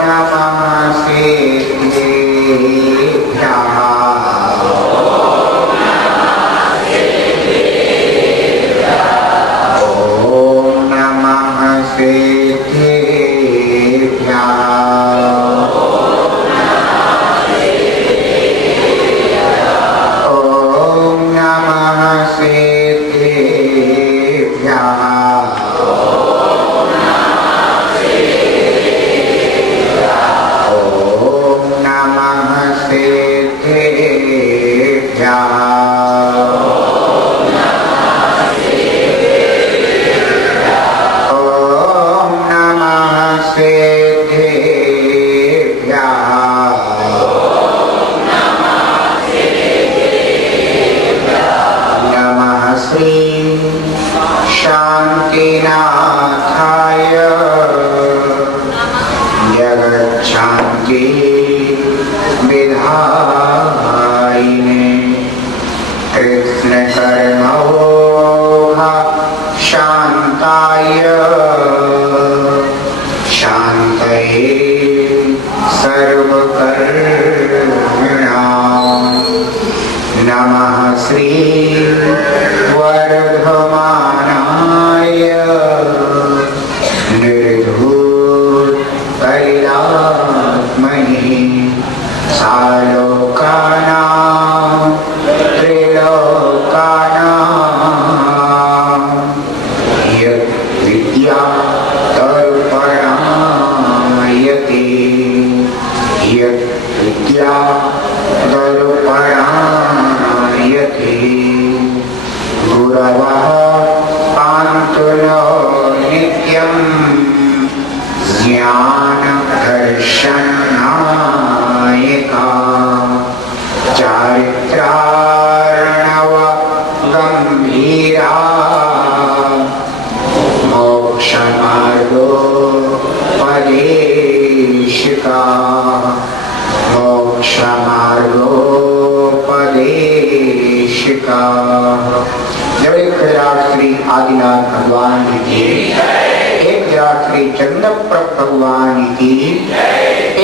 नमः सिद्धेभ्यः। ॐ नमः सिद्धेभ्यः। ॐ नमः सिद्धेभ्यः। शांतिनाथाय जगच्छांति विधायिने कृष्ण कर्मोह शांताय शांतये सर्वकर्मणां नमः श्री वर्धमानाय निर्धूत कैलात्मने सालोकानां त्रैलोकानां यत् विद्या दर्पणायते यत् विद्या दर्पणायते गुरवः पान्तु नो नित्यं ज्ञानदर्शनायका चारित्रार्णव गम्भीरा मोक्षमार्गोपदेशिका मोक्षमार्गोपदेशिका। जय श्री आदिनाथ भगवान की, एक श्री चंद्रप्रभ भगवान की,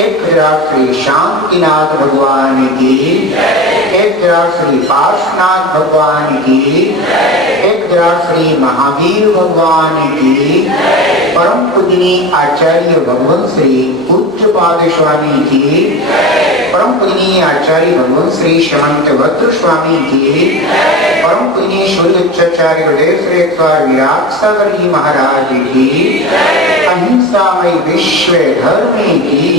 एक श्री शांतिनाथ भगवान की, एक श्री पार्श्वनाथ भगवान की, एक श्री महावीर भगवान की, परम पूजनीय आचार्य भगवान श्री पूज्यपाद स्वामी की, परम पूजनीय आचार्य भगवान श्री श्रीमंत भद्र स्वामी की, परम पूजनीय सूर्योच्चाचार्य गुरुदेव श्री विराट सागर जी महाराज की, अहिंसामय विश्व धर्म की।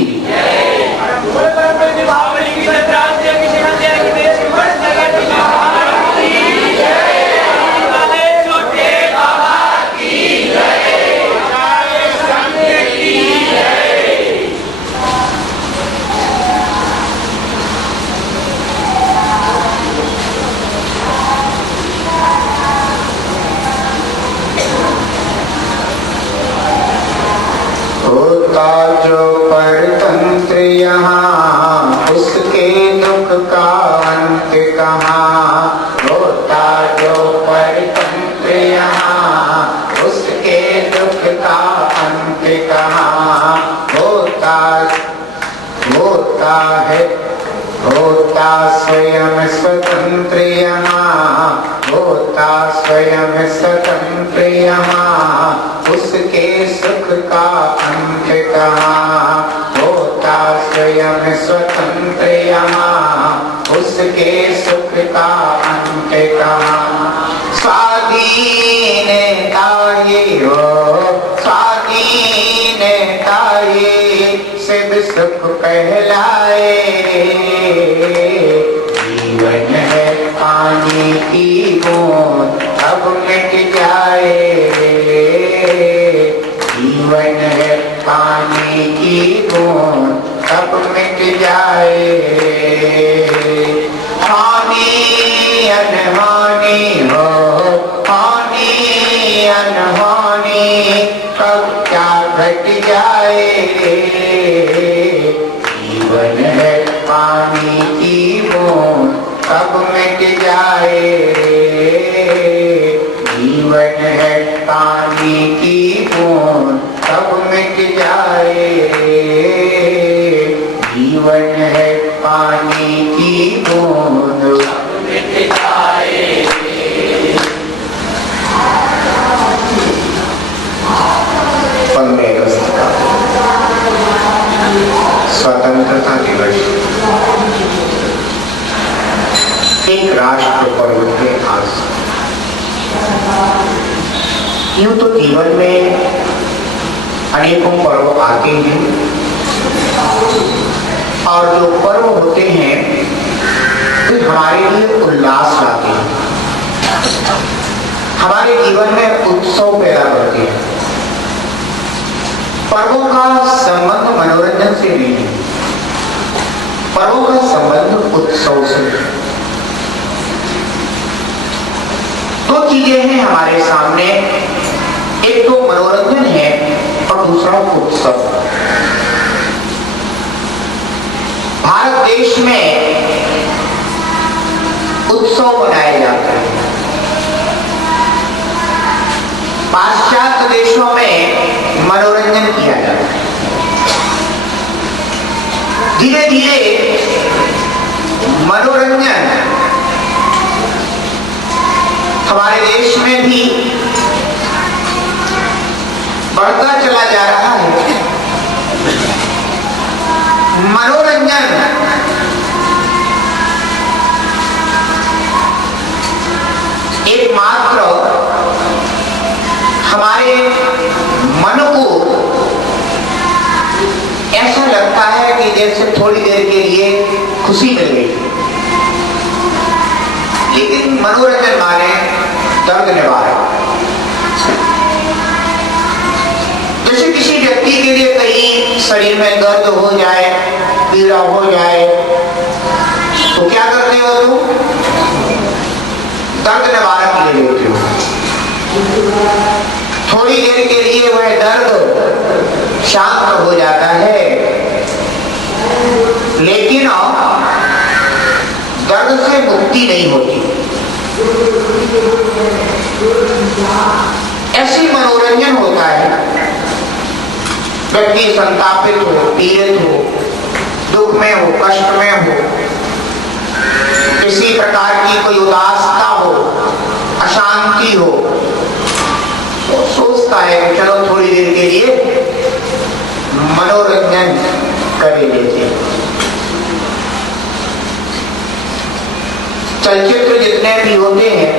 होता जो परतंत्र यहाँ उसके दुख का अंत कहाँ। होता जो परतंत्र यहाँ उसके दुख का अंत कहाँ। होता स्वयं स्वतंत्र यहाँ होता स्वयं स्वतंत्र यहाँ उसके सुख का अंत कहाँ। होता स्वयं स्वतंत्र यहाँ उसके सुख का अंत कहाँ। स्वाधीनता ये हो स्वाधीनता ये सिद्ध सुख कहलाए। जीवन है पानी की बूंद अब मिट जाए। जीवन है पानी की बूंद अब मिट जाए। हानि अनहानि हो हानि अनहानि कब क्या घट जाए। जीवन है पानी की बूंद कब मिट जाए। जीवन है पानी की बूंद कब मिट जाए। एक राष्ट्र पर्व है आज। यूं तो जीवन में अनेकों पर्व आते हैं और जो पर्व होते हैं वे हमारे लिए उल्लास लाते हैं, हमारे जीवन में उत्सव पैदा करते हैं। पर्वों का संबंध मनोरंजन से नहीं है, पर्वों का संबंध उत्सव से है। दो चीजें हैं हमारे सामने, एक तो मनोरंजन है और दूसरा उत्सव। भारत देश में उत्सव मनाए जाते हैं, पाश्चात्य देशों में मनोरंजन किया जाता है। धीरे धीरे मनोरंजन हमारे देश में भी बढ़ता चला जा रहा है। मनोरंजन एकमात्र हमारे मन को ऐसा लगता है कि जैसे थोड़ी देर के लिए खुशी मिल गई, लेकिन मनोरंजन माने दर्द निवारक। जैसे किसी व्यक्ति के लिए कहीं शरीर में दर्द हो जाए, पीड़ा हो जाए, तो क्या करते हो तुम? दर्द निवारक ले लेते हो। थोड़ी देर के लिए वह दर्द शांत हो जाता है, लेकिन दर्द से मुक्ति नहीं होती। ऐसी मनोरंजन होता है, व्यक्ति संतापित हो, पीड़ित हो, दुख में हो, कष्ट में हो, किसी प्रकार की कोई उदासता हो, अशांति हो, तो सोचता है कि चलो थोड़ी देर के लिए मनोरंजन कर लेते हैं। चलचित्र जितने भी होते हैं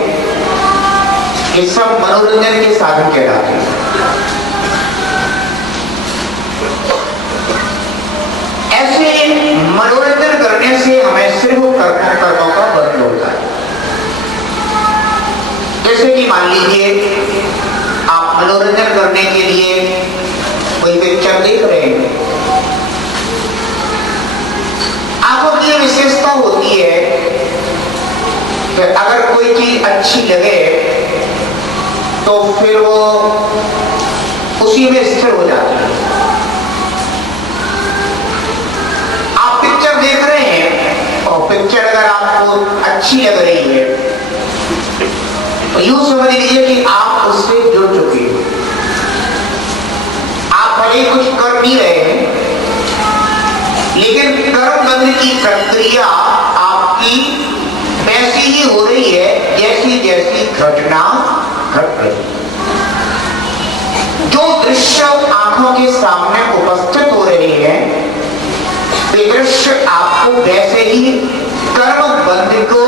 ये सब मनोरंजन के साधन कहलाते हैं। ऐसे मनोरंजन करने से हमें सिर्फ कर्मों का बंध होता है। जैसे कि मान लीजिए आप मनोरंजन करने के लिए कोई पिक्चर देख रहे हैं, आपको की विशेषता होती है कि अगर कोई चीज अच्छी लगे तो फिर वो उसी में स्थिर हो जाती है। आप पिक्चर देख रहे हैं और पिक्चर अगर आपको अच्छी लग रही है तो यूं समझ लीजिए कि आप उससे जुड़ चुके हैं। आप भले कुछ कर नहीं रहे हैं, लेकिन कर्मबंध की प्रक्रिया आपकी वैसी ही हो रही है जैसी जैसी घटना घट रही। जो दृश्य आंखों के सामने उपस्थित हो रहे हैं वे दृश्य आपको वैसे ही कर्मबंध को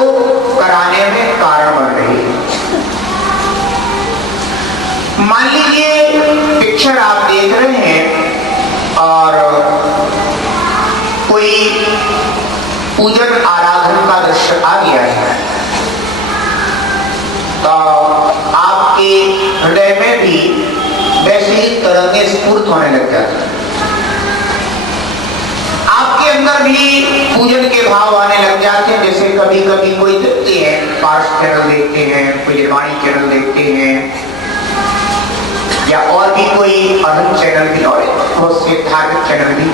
कराने में कारण बन रहे हैं। मान लीजिए पिक्चर आप देख रहे हैं और कोई पूजन आराधन का दृश्य आ गया है, तो आपके हृदय में भी वैसे ही तरंगें स्फूर्त होने लग जाती हैं। आपके अंदर भी पूजन के भाव आने लग जाते हैं। जैसे कभी कभी कोई देखते हैं, पार्स चैनल देखते हैं, कोई निर्वाणी चैनल देखते हैं, या और भी कोई अरुण चैनल भी और बहुत से धार्मिक चैनल भी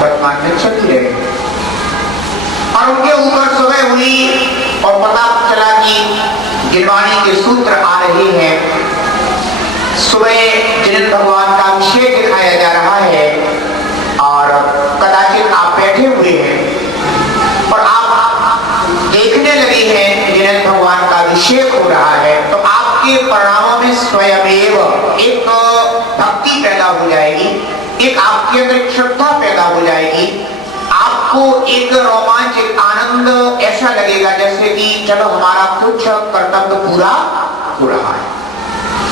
वर्तमान में चल रहे हैं। और उनके ऊपर सुबह हुई और पता चला कि गिरवाणी के सूत्र आ रहे हैं, सुबह जिन भगवान का अभिषेक दिखाया जा रहा है और कदाचित आप बैठे हुए हैं और आप देखने लगे हैं जिन भगवान का अभिषेक हो रहा है, तो आपके परिणामों में स्वयमेव एक भक्ति पैदा हो जाएगी, एक आपके अंदर एक श्रद्धा पैदा हो जाएगी। आप आपको एक रोमांचक आनंद ऐसा लगेगा जैसे कि चलो हमारा कुछ कर्तव्य पूरा हो रहा है।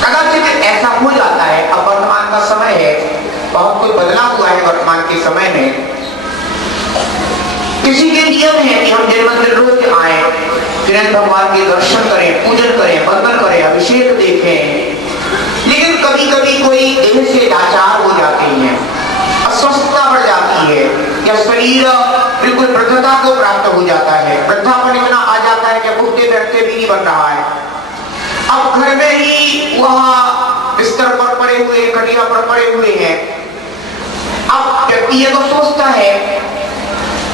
कदाचित ऐसा हो जाता है। अब वर्तमान का समय है, बहुत कुछ बदला हुआ है वर्तमान के समय में। किसी के नियम है कि हम जन्म मंदिर रोज आए, किरण भगवान के दर्शन करें, पूजन करें, वंदन करें, अभिषेक देखें। लेकिन कभी कभी कोई देह से लाचार हो जाते हैं, अस्वस्थता बढ़ जाती है, या शरीर बिल्कुल वृद्धता को प्राप्त हो जाता है। वृद्धापन इतना आ जाता है कि उठते बैठते भी नहीं बन रहा है। अब घर में ही वह बिस्तर पर पड़े हुए, खटिया पर पड़े हुए हैं। अब व्यक्ति ये तो सोचता है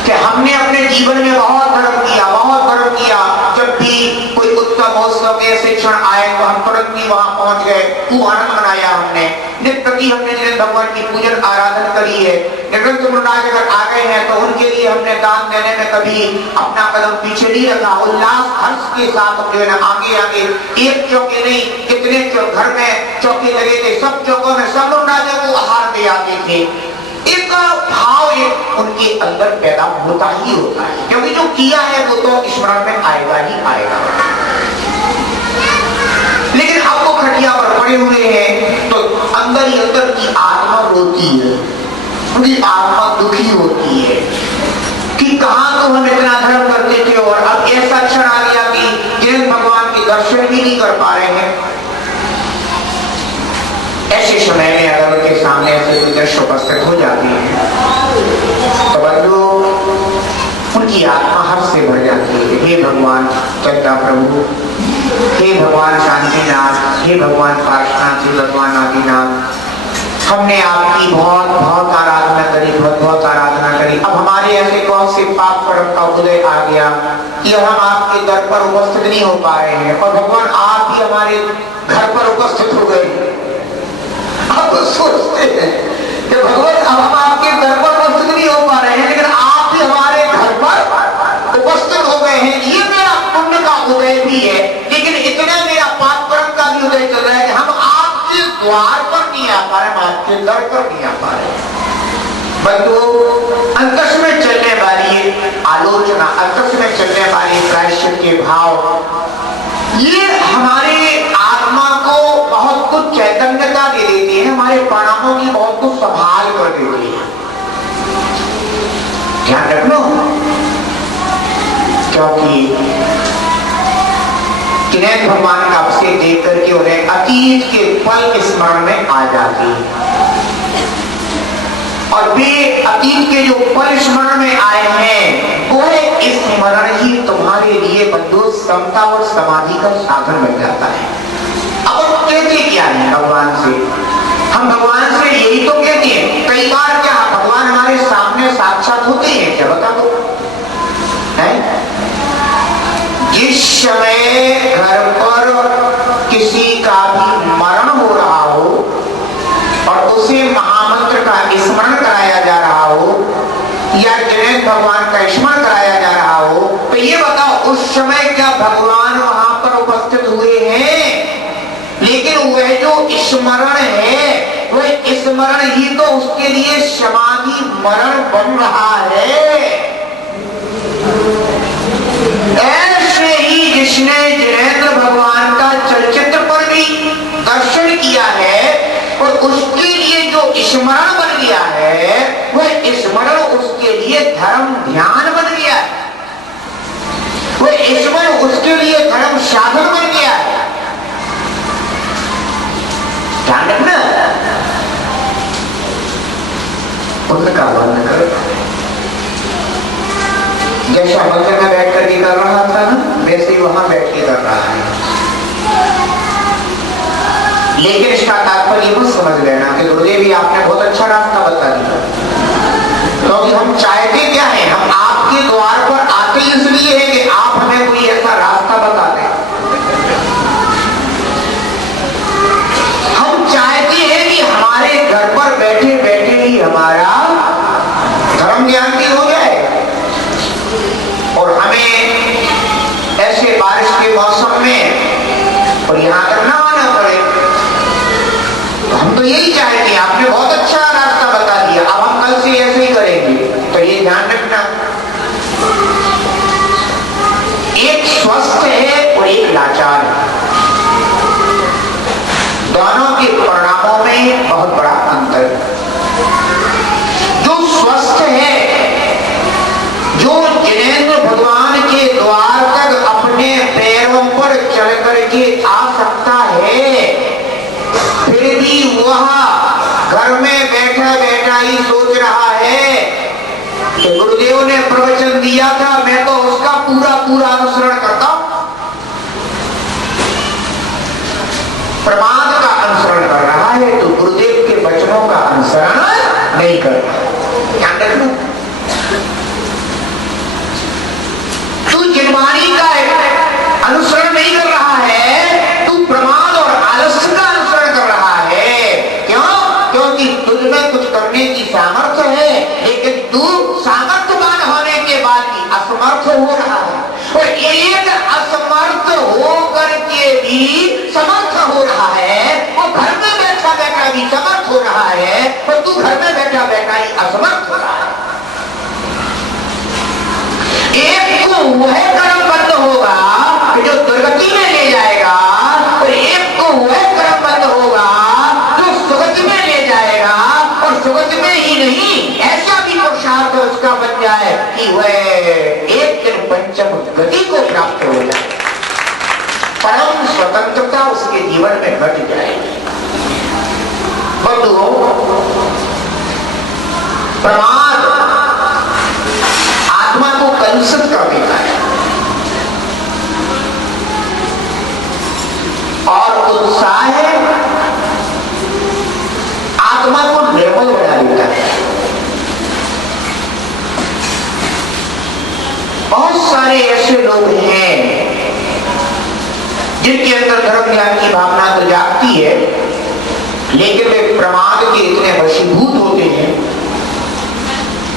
कि हमने अपने जीवन में बहुत धर्म किया, बहुत धर्म किया। जब भी कोई उत्सव महोत्सव के ऐसे क्षण आए तो हम तुरंत ही वहां पहुंच गए, खूब आनंद मनाया हमने। नित्य प्रति हमने जिन भगवान की पूजन आराधना करी है। निवृत्त मुनिराज अगर आ गए हैं तो उनके लिए हमने दान देने में कभी अपना कदम पीछे नहीं रखा। उल्लास हर्ष के साथ जो है ना आगे आगे, एक चौके नहीं, कितने घर में चौके लगे थे, सब चौकों में सब लोग राजा को आहार दे आते थे। एक भाव एक उनके अंदर पैदा होता ही होता है, क्योंकि जो किया है वो तो स्मरण में आएगा ही आएगा। लेकिन अब वो खटिया पर पड़े हुए हैं तो अंदर ही अंदर की आत्मा रोती है, उनकी आत्मा दुखी होती है कि कहां तो हम इतना धर्म करते थे और अब ऐसा क्षण आ गया कि जिन भगवान के दर्शन भी नहीं कर पा रहे हैं। ऐसे समय में अगर उनके सामने ऐसे कोई दृश्य उपस्थित हो जाती है तो बंधु उनकी आत्मा हर्ष से भर जाती है। हे भगवान चंद्रा प्रभु, हे भगवान शांतिनाथ, हे भगवान पार्श्वनाथ, हे भगवान आदिनाथ, हमने आपकी बहुत बहुत आराधना करी, बहुत बहुत आराधना करी। अब हमारे ऐसे कौन से पाप कर्म का उदय आ गया कि हम आपके दर पर उपस्थित नहीं हो पा रहे हैं, और भगवान आप ही हमारे घर पर उपस्थित हो गए। अब सोचते हैं कि भगवान अब हम आपके घर पर उपस्थित नहीं हो पा रहे हैं, लेकिन आप ही हमारे घर पर उपस्थित हो गए हैं। ये मेरा पुण्य का उदय भी है, लेकिन इतना मेरा पाप कर्म का भी उदय चल रहा है कि हम आपके द्वार पर नहीं आ पा रहे, हम आपके दर पर नहीं आ पा रहे। बंधु अंतस में चलने वाली आलोचना, अंतस में चलने वाली प्रायश्चित के भाव, ये हमारे आत्मा को बहुत कुछ चैतन्यता दे देती है, हमारे परिणामों की बहुत कुछ संभाल कर देती है। ध्यान रख लो, क्योंकि किन्हीं भगवान का अभिषेक देख करके उन्हें अतीत के पल स्मरण में आ जाती है, और वे अतीत के जो पल स्मरण में आए हैं वो स्मरण ही तुम्हारे लिए बंधु समता और समाधि का साधन बन जाता है। अब हम कहते क्या है भगवान से? हम भगवान से यही तो कहते हैं। कई बार क्या भगवान हमारे सामने साक्षात होते हैं क्या? बता दो। जिस समय घर पर किसी का भी मरण हो रहा हो और उसे महामंत्र का स्मरण कराया जा रहा हो, या जिन्हें भगवान का स्मरण कराया जा रहा हो, तो ये बताओ उस समय क्या भगवान वहां पर उपस्थित हुए हैं? लेकिन वह जो स्मरण है वह स्मरण ही तो उसके लिए समाधि मरण बन रहा है। ऐसे ही जिसने जिनेंद्र भगवान का चलचित्र पर भी दर्शन किया है और उसके लिए जो स्मरण बन गया है वह स्मरण उसके लिए धर्म ध्यान बन गया है, वह स्मरण उसके लिए धर्म साधन बन गया है। ध्यान रखना, उनका वर्णन करो। जैसा मंदिर में बैठ करके कर रहा था ना, वैसे ही वहां बैठ के कर रहा है। लेकिन इसका तात्पर्य मत समझ लेना कि गुरुदेव जी आपने बहुत अच्छा रास्ता बता दिया, क्योंकि हम चाहते क्या है, हम आपके द्वार पर आते इसलिए है कि आप हमें कोई ऐसा रास्ता बता दें। हम चाहते हैं कि हमारे घर पर बैठे बैठे ही हमारा धर्म ज्ञान भी हो जाए और हमें ऐसे बारिश के मौसम में और यहाँ तक ना आना पड़े। तो हम तो यही चाहते हैं, आपने बहुत अच्छा रास्ता बता दिया, अब हम कल से ऐसे ही करेंगे। तो ये ध्यान रखना गुरुदेव ने प्रवचन दिया था, मैं तो उसका पूरा पूरा अनुसरण करता हूं। प्रमाद का अनुसरण कर रहा है तो गुरुदेव के वचनों का अनुसरण नहीं कर रहा। ध्यान रखना, तू जिनवाणी का अनुसरण नहीं कर रहा है, तू प्रमाद और आलस्य का अनुसरण कर रहा है। क्यों? क्योंकि तुझमें कुछ करने की सामर्थ्य है, लेकिन तू सामर्थ्यवान होने के बाद भी असमर्थ हो रहा है। और एक असमर्थ होकर के भी समर्थ हो रहा है, वो घर में बैठा बैठा भी समर्थ हो रहा है, और तू घर में बैठा बैठा ही असमर्थ हो रहा है। एक को वह कर्मबद्ध होगा जो दुर्गति में ले जाएगा, और एक को वह कर्मबद्ध होगा जो सुगति में ले जाएगा, और सुगति में ही नहीं ऐसा भी पुरुषार्थ उसका बन जाए कि वह एक दिन पंचम गति को प्राप्त हो जाए, परम स्वतंत्रता उसके जीवन में घट जाएगी। बंधुओं, प्रमाद आत्मा को कलुषित कर देता है और उत्साह आत्मा को निर्मल बना देता है। बहुत सारे ऐसे लोग हैं जिनके अंदर धर्म ज्ञान की भावना तो जागती है, लेकिन वे प्रमाद के इतने वशीभूत होते हैं,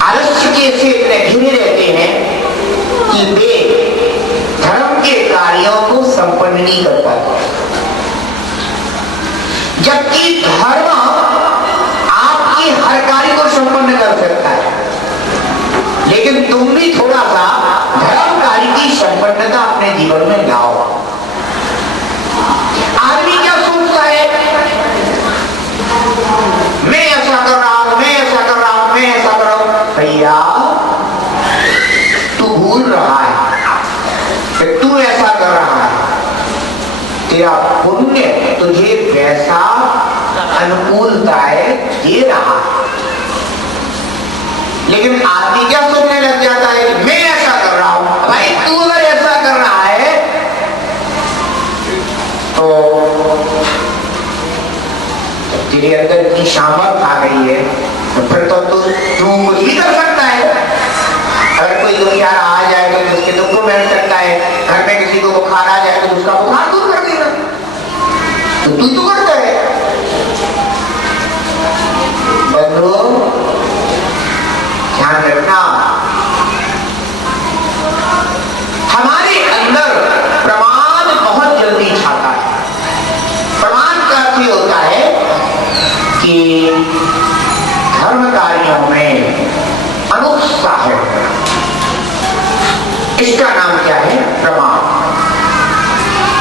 आलस्य के से इतने घिरे रहते हैं कि वे धर्म के कार्यों को संपन्न नहीं कर पाते। जबकि धर्म आपकी हर कार्य को संपन्न कर सकता है, लेकिन तुम भी थोड़ा सा धर्म कार्य की संपन्नता अपने जीवन में लाओ। आदमी क्या सोचता है, मैं ऐसा कर रहा हूं, मैं ऐसा कर रहा हूं, मैं ऐसा कर रहा हूं। भैया, तू भूल रहा है कि तू ऐसा कर रहा है, तेरा पुण्य तुझे वैसा अनुकूलताएं दे रहा है। लेकिन आदमी क्या सोचने लग जाता है कि मैं ऐसा कर रहा हूं। भाई, तू अगर ऐसा कर रहा है तो तेरे अंदर इतनी सामर्थ आ गई है, तो फिर तो तू कुछ भी कर सकता है। अगर कोई दुखियार आ जाए तो उसके दुख को बैठ सकता है, घर में किसी को बुखार आ जाए तो उसका बुखार दूर कर देगा, तो तू तो करता है। बंधुओं, ध्यान रखना, हमारे अंदर प्रमाद बहुत जल्दी छाता है। प्रमाद का अर्थ ये होता है कि धर्म कार्यों में अनुत्साह है, इसका नाम क्या है? प्रमाद।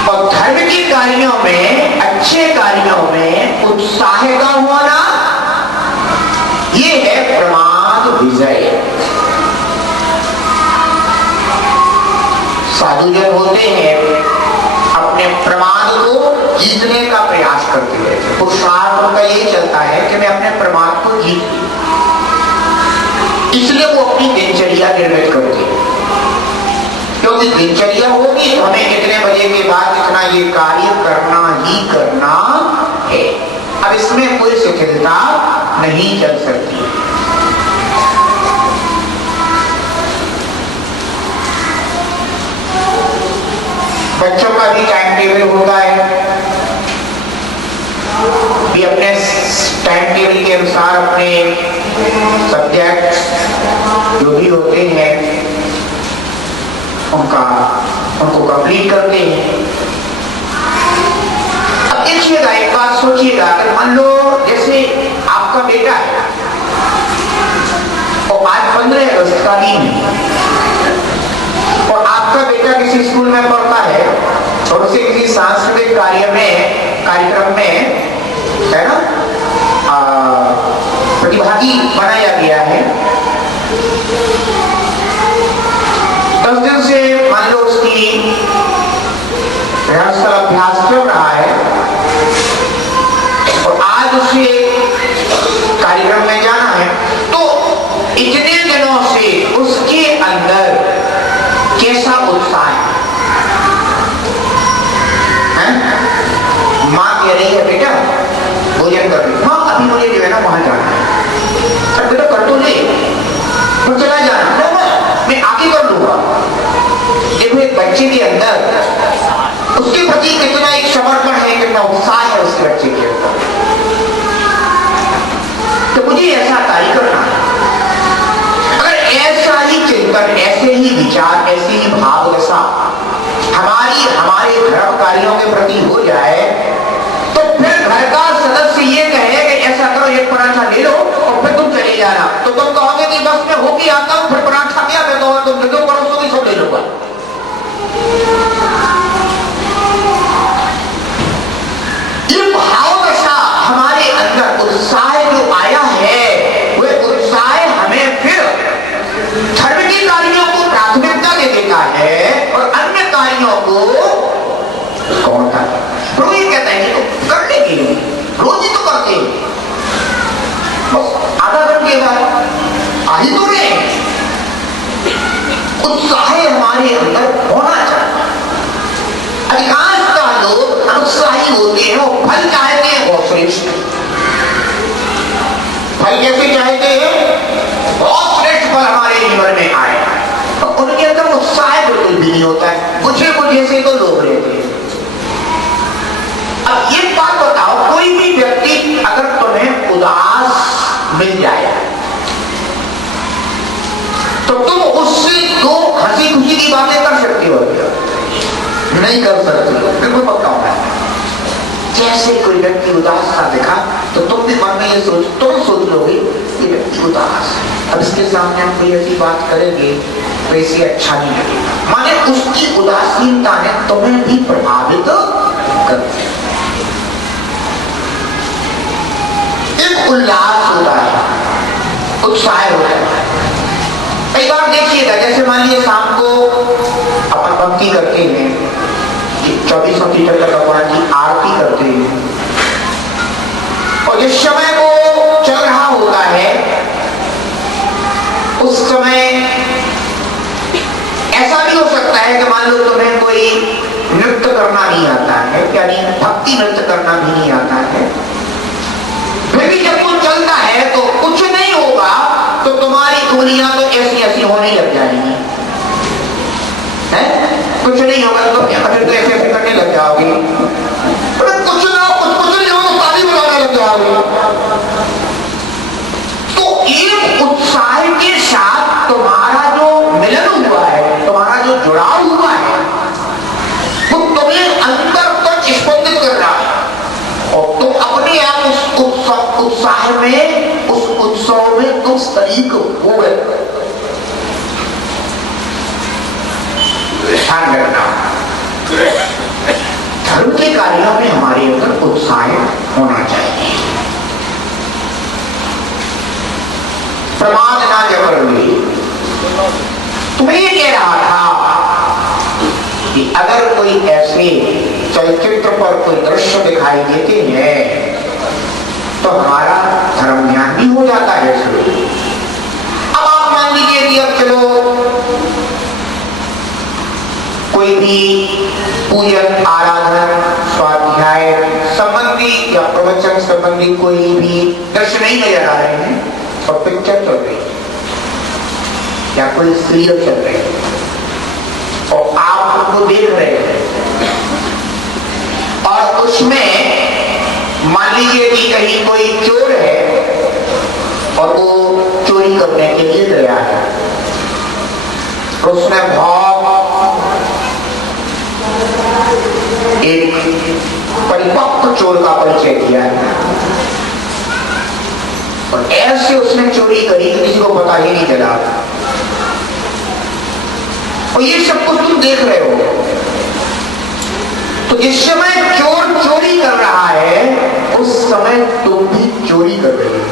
और धर्म के कार्यों में, अच्छे कार्यों में उत्साह का होना, ये है प्रमाद विजय। साधुजन होते हैं, अपने प्रमाद को जीतने का प्रयास करते हैं। पुरुषार्थ उनका ये चलता है कि मैं अपने प्रमाद को जीत लूं, इसलिए वो अपनी दिनचर्या निर्मित करते हैं। क्योंकि दिनचर्या होगी तो हमें कितने बजे के बाद इतना ये कार्य करना ही करना है। अब इसमें कोई शिथिलता नहीं चल सकती। बच्चों का भी टाइम टेबल होता है, भी अपने टाइम टेबल के अनुसार अपने सब्जेक्ट जो भी होते हैं उनको कंप्लीट करते हैं। अब देखिएगा, एक बात सोचिएगा, अगर मान लो जैसे आपका बेटा है और आज 15 अगस्त का दिन है और आपका बेटा किसी स्कूल में पढ़ता है और उसे किसी सांस्कृतिक कार्यक्रम में है ना प्रतिभागी बनाया गया है। 10 दिन से मान लो उसकी रिहर्सल अभ्यास चल रहा है और आज उसे कार्यक्रम में जाना है, तो इतने दिनों से उसकी अंदर कैसा उत्साह है? माँ कह रही है बेटा भोजन कर लो, हाँ अभी मुझे जो है ना वहां जाना है, अरे बेटा कर तो ले, तो चला जाना, मैं आगे कर लूंगा। देखो एक बच्चे के अंदर उसके प्रति कितना एक समर्पण है, कितना उत्साह है उस बच्चे के अंदर। तो मुझे ऐसा कार्य करना है। अगर ऐसा ही चिंतन, ऐसे ही विचार, ऐसी ही भाव दशा हमारे धर्म कार्यों के प्रति हो जाए, तो फिर घर का सदस्य ये कहे कि ऐसा करो, एक पराठा ले लो और फिर तुम चले जाना, तो तुम कहोगे कि बस मैं होके आता हूं, फिर पराठा क्या मैं तो तुम ले लो, पड़ोसों की सब ले लूंगा। ये भाव दशा हमारे अंदर उत्साह जो आया है, वह उत्साह हमें फिर धर्म के कार्यों को प्राथमिकता दे देता है और अन्य कार्यों को कौन था प्रभु ये कहता है तो कर लेंगे, रोज ही तो करते हैं, बस आधा घंटे के बाद आ ही तो रहे। उत्साह हमारे अंदर होना चाहिए। अधिकांशतः लोग अनुत्साही होते हैं, वो फल चाहते हैं बहुत श्रेष्ठ, फल कैसे चाहते हैं, बहुत श्रेष्ठ फल हमारे जीवन में आए, तो उनके अंदर उत्साह बिल्कुल भी नहीं होता है, मुझे से तो लोग रहते हैं। अब ये बात बताओ, कोई भी व्यक्ति अगर तुम्हें उदास मिल जाए तो तुम उससे दो हंसी खुशी की बातें कर सकते हो? नहीं कर सकते, बिल्कुल पक्का होगा। जैसे कोई व्यक्ति उदास सा दिखा तो तुम भी मन में ये सोच लोगे ये व्यक्ति उदास है, अब इसके सामने हम कोई ऐसी बात करेंगे तो इसे अच्छा नहीं लगेगा, माने उसकी उदासीनता ने तुम्हें भी प्रभावित कर दिया। एक उल्लास होता है, उत्साह होता है। कई बार देखिएगा, जैसे मान लीजिए शाम को अपन भक्ति करते हैं, 24 तीर्थंकर का भगवान की आरती करते हैं, और जिस समय वो चल रहा होता है उस समय ऐसा भी हो सकता है कि मान लो तुम्हें कोई नृत्य करना नहीं आता है, यानी भक्ति नृत्य करना भी नहीं आता है, फिर भी जब वो चलता है तो कुछ नहीं होगा तो तुम्हारी उंगलियां तो ऐसी ऐसी होने लग जाएंगी, है? कुछ नहीं होगा तो ऐसे ऐसे करने लग जाओगे, कुछ नहीं होगा तो ताली बजाने लग जाओगे। तो एक उत्साह के साथ तुम्हारा जो मिलन हुआ है, तुम्हारा जो जुड़ाव हुआ है, वो तुम्हें अंदर तक स्पंदित कर रहा है और तुम अपने आप उस उत्साह में, उस उत्सव में तुम शरीक हो गए। ध्यान रखना, धर्म के कार्यों में हमारे अंदर उत्साह होना चाहिए। प्रमाद ना जबरदस्ती। तुम्हें ये कह रहा था कि अगर कोई ऐसे चलचित्र पर कोई दृश्य दिखाई देते हैं तो हमारा धर्म ज्ञान भी हो जाता है। अब आप मान लीजिए कि अब चलो कोई भी पूजन, आराधन, स्वाध्याय संबंधी या प्रवचन संबंधी कोई भी दृश्य नहीं नजर आ रहे हैं और पिक्चर चल रही है या कोई सीरियल चल रही है और आप उनको देख रहे हैं और उसमें मान लीजिए कि कहीं कोई चोर है और वो चोरी करने के लिए गया है, उसने बहुत एक परिपक्व चोर का परिचय दिया है और ऐसे उसने चोरी करी कि किसी को पता ही नहीं चला और ये सब कुछ तुम देख रहे हो। तो जिस समय चोर चोरी कर रहा है उस समय तुम भी चोरी कर रहे हो।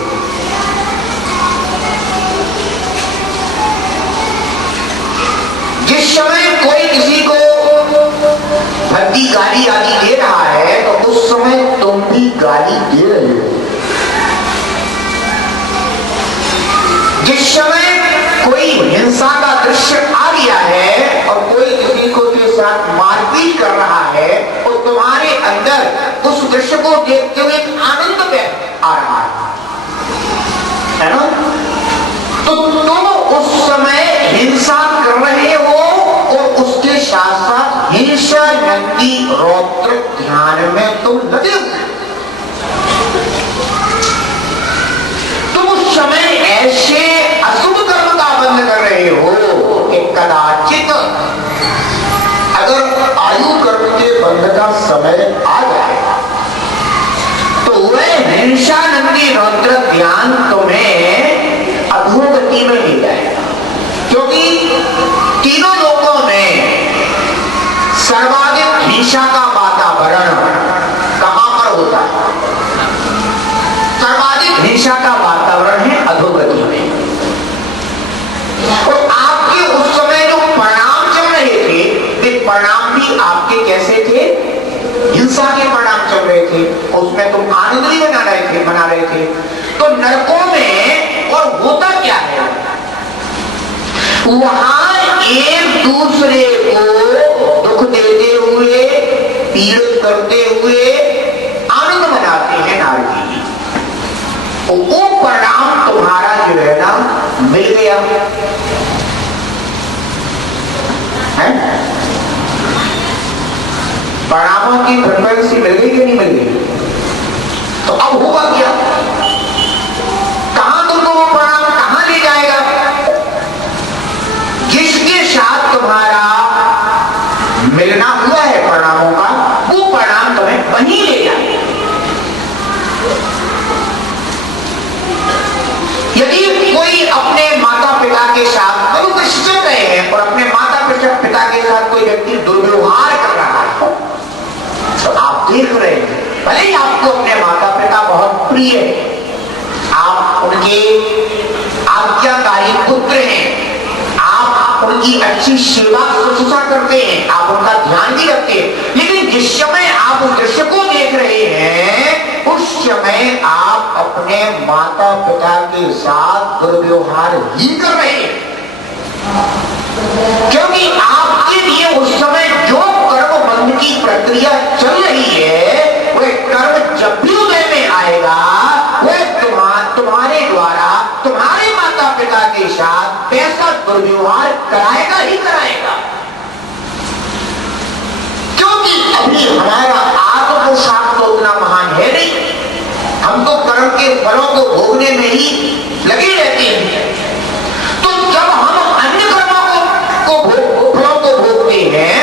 जिस समय कोई किसी को भद्दी गाली आदि दे रहा है तो उस समय तुम भी गाली दे रहे हो। जिस समय कोई हिंसा का दृश्य ज्ञान तुम्हें अधोगति में ले जाएगा, क्योंकि तीनों लोकों में सर्वाधिक हिंसा का वातावरण कहां पर होता है? सर्वाधिक हिंसा का वातावरण है अधोगति में। और आपके उस समय जो परिणाम चल रहे थे, वे परिणाम भी आपके कैसे थे? हिंसा के परिणाम चल रहे थे। उसमें तुम आनंद भी मना रहे थे। तो नरकों में और होता क्या है, वहां एक दूसरे को दुख देते हुए, पीड़ित करते हुए आनंद मनाते हैं नारद जी। तो वो परिणाम तुम्हारा जो है ना मिल गया है। परिणामों की फ्रीक्वेंसी मिल गई कि नहीं मिल गई? तो अब होगा क्या? कहां तुमको वो परिणाम कहां ले जाएगा? जिसके साथ तुम्हारा मिलना हुआ है परिणामों का, वो परिणाम तुम्हें वहीं ले जाएगा। यदि कोई अपने माता पिता के साथ चल रहे हैं और अपने माता पिता के साथ कोई व्यक्ति दुर्व्यवहार कर रहा है, तो आप देख रहे हैं, भले ही आपको अपने माता पिता बहुत प्रिय है, आप उनके आज्ञाकारी पुत्र हैं, आप उनकी अच्छी सेवा शुश्रूषा करते हैं, आप उनका ध्यान भी रखते हैं, लेकिन जिस समय आप उस दृश्य को देख रहे हैं, उस समय आप अपने माता पिता के साथ दुर्व्यवहार ही कर रहे हैं। क्योंकि आपके लिए उस समय जो कर्म बंध की प्रक्रिया चल रही है, वह कर्म जब भी उदय में आएगा, वह तुम्हारे द्वारा तुम्हारे माता पिता के साथ ऐसा दुर्व्यवहार कराएगा ही कराएगा। क्योंकि अभी हमारा आत्मपुरुषार्थ तो उतना महान है नहीं, हम तो कर्म के फलों को भोगने में ही लगे रहते हैं। तो जब हम अन्य कर्मों को फलों को भोगते हैं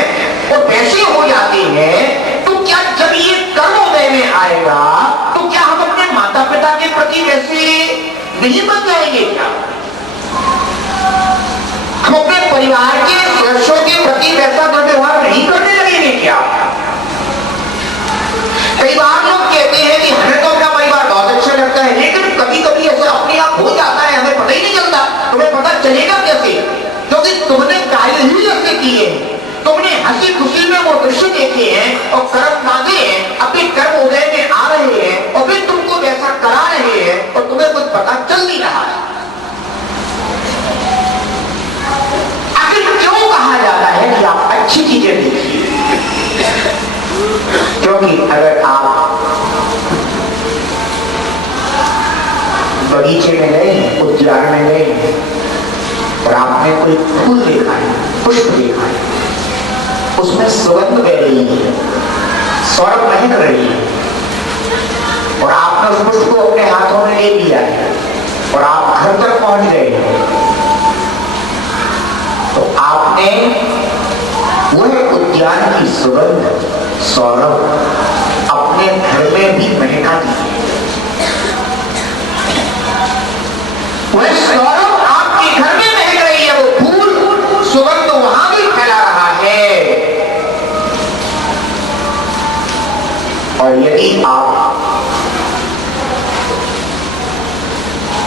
और वैसे हो जाते हैं, तो क्या जब ये कर्म उदय में आएगा, तो क्या हम अपने माता पिता के प्रति वैसे नहीं बन जाएंगे? क्या हम अपने परिवार के सदस्यों के प्रति वैसा दुर्व्यवहार नहीं करने लगेंगे? क्या कई बार लोग कहते हैं कि हमें तो अपना परिवार बहुत अच्छा लगता है, लेकिन कभी कभी ऐसा अपने आप हो जाता है, हमें पता ही नहीं चलता। तुम्हें पता चलेगा कैसे? क्योंकि तुमने कार्य ही ऐसे किए हैं, तुमने हंसी खुशी में वो दृश्य देखे हैं और कर्म मांगे हैं, अपने कर्म उदय में आ रहे हैं और फिर तुमको वैसा करा रहे हैं और तुम्हें कुछ पता चल नहीं रहा है। आखिर क्यों कहा जाता है कि आप अच्छी चीजें देखिए? क्योंकि अगर आप बगीचे में गए, उद्यान में गए और आपने कोई फूल देखा है, पुष्प देखा है, उसमें सुगंध बह रही है, सौरभ महक रही है, और आपने उस पुष्प को अपने हाथों में ले लिया है और आप घर तक पहुंच गए, तो आपने वह उद्यान की सुगंध, सौरभ अपने घर में भी महका दी। वह सौरभ आपके घर में महक रही है, वो फूल सुगंध वहां भी फैला रहा है। और यदि आप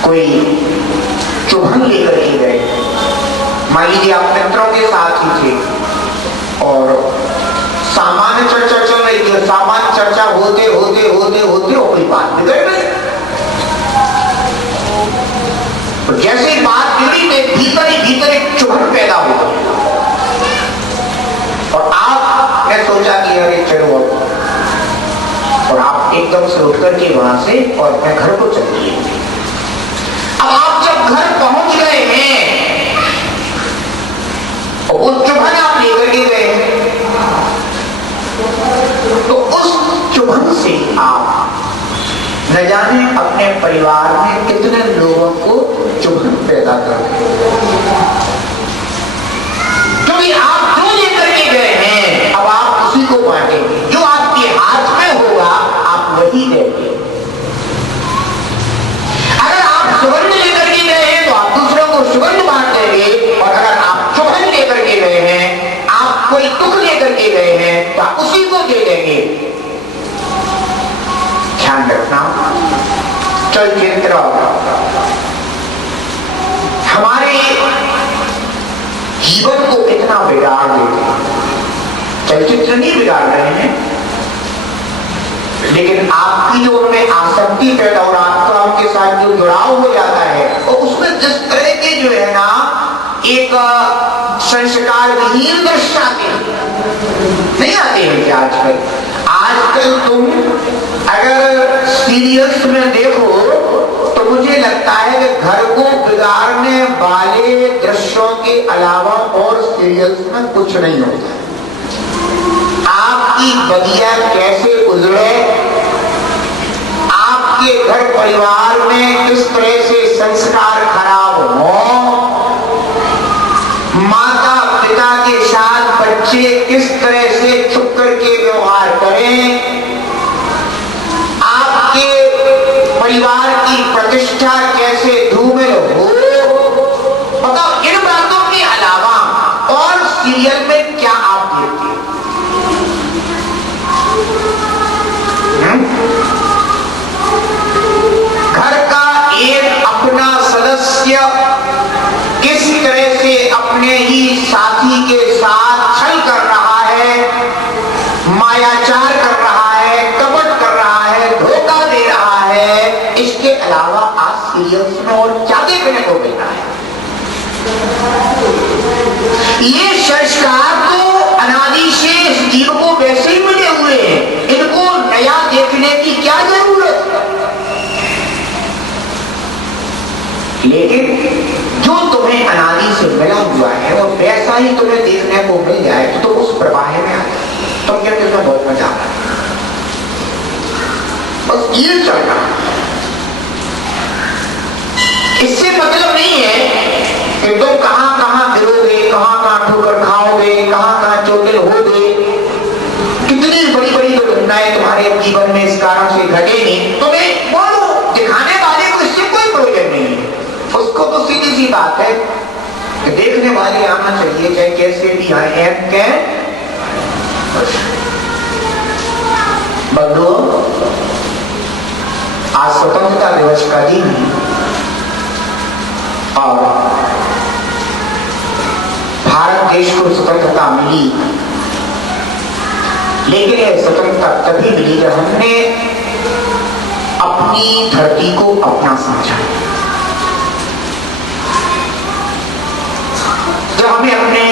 कोई चुभन लेकर के गए, मान लीजिए आप मित्रों के साथ ही थे और सामान्य चर्चा चल रही थी, सामान्य चर्चा होते होते होते होते और कोई बात बिगड़ गई, तो जैसे बात बिगड़ी तो भीतर ही भीतर एक चुभन पैदा हो गई और आपने सोचा कि अरे चलो, और आप एकदम से उठकर के वहां से और अपने घर को चल दिए। अब आप जब घर पहुंच गए हैं और उस चुभन आप लेकर के गए हैं, तो उस चुभन से आप न जाने अपने परिवार में कितने लोगों को चुभन पैदा कर दें। क्योंकि आप जो लेकर के गए हैं, अब आप उसी को बांटेंगे, जो आपके हाथ में होगा आप वही देंगे। अगर कोई दुख लेकर के गए हैं तो आप उसी को दे देंगे। ध्यान रखना, चलचित्र हमारे जीवन को कितना बिगाड़ देते हैं। चलचित्र नहीं बिगाड़ रहे हैं, लेकिन आपकी जो उनमें आसक्ति पैदा और आपका उनके साथ जो जुड़ाव हो जाता है, और उसमें जिस तरह के जो है ना एक संस्कार विहीन दृश्य आते हैं, नहीं आते हैं क्या आजकल तुम अगर सीरियल्स में देखो तो मुझे लगता है कि घर को बिगाड़ने वाले दृश्यों के अलावा और सीरियल्स में कुछ नहीं होता। आपकी बगिया कैसे उजड़े, आपके घर परिवार में किस तरह से संस्कार खराब हो, माता पिता के साथ बच्चे किस तरह से चुप करके व्यवहार करें, आपके परिवार की प्रतिष्ठा कैसे धूमिल हो, बताओ। इन बातों के अलावा और सीरियल में क्या आप देखते हैं? घर का एक अपना सदस्य किस तरह से अपने ही साथी के साथ छल कर रहा है, मायाचार कर रहा है, कपट कर रहा है, धोखा दे रहा है, इसके अलावा आज सीरियल्स में और क्या देखने को मिल रहा है? ये संस्कार तो अनादि से इस जीव को वैसे ही मिले हुए हैं, इनको नया देखने की क्या जरूरत है? लेकिन जो तुम्हें अनादि से मिला हुआ है और वैसा ही तुम्हें देखने को मिल जाए तो तुम उस प्रवाह में आ जाए, तुम क्या तुम्हें बहुत मजा आता है, बस ये चलना। इससे मतलब नहीं है कि तुम कहां कहां गिरोगे, कहां कहां ठोकर खाओगे, कहां कहां चोटिल होगे, कितनी बड़ी बड़ी घटनाएं तुम्हारे जीवन में इस कारण से घटेगी, तुम्हें बोलो दिखाने वाले को इससे कोई प्रयोजन नहीं है। उसको तो सीधी सी बात है कि देखने वाले आना चाहिए, चाहे कैसे भी आए। बंधुओं, आज स्वतंत्रता दिवस का दिन और भारत देश को स्वतंत्रता मिली, लेकिन यह स्वतंत्रता तभी मिली जब हमने अपनी धरती को अपना समझा, जब हमें अपने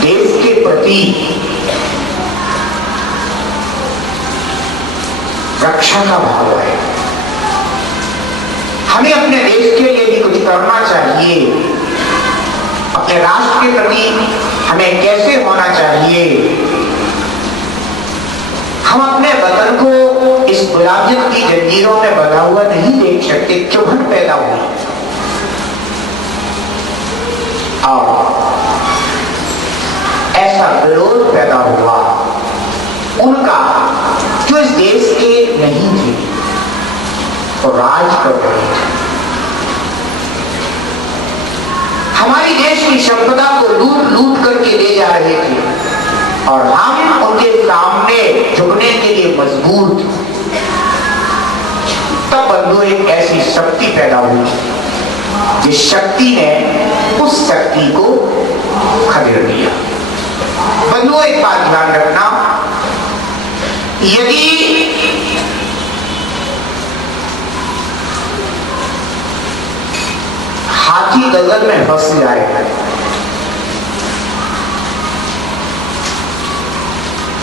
देश के प्रति रक्षा का भाव है। हमें अपने देश के लिए भी कुछ करना चाहिए, अपने राष्ट्र के प्रति हमें कैसे होना चाहिए। हम अपने वतन को इस गुलामियत की जंजीरों में बंधा हुआ नहीं देख सकते, चुभन पैदा हुई और ऐसा विरोध पैदा हुआ उनका जो इस देश के नहीं थे और राज कर रहे थे, हमारी देश की संपदा को लूट लूट करके ले जा रहे थे और हम उनके सामने झुकने के लिए मजबूर थे। तब बंधु एक ऐसी शक्ति पैदा हुई जिस शक्ति ने उस शक्ति को खदेड़ दिया। बंधुओं, एक बात ध्यान रखना, यदि हाथी दलदल में फंस जाए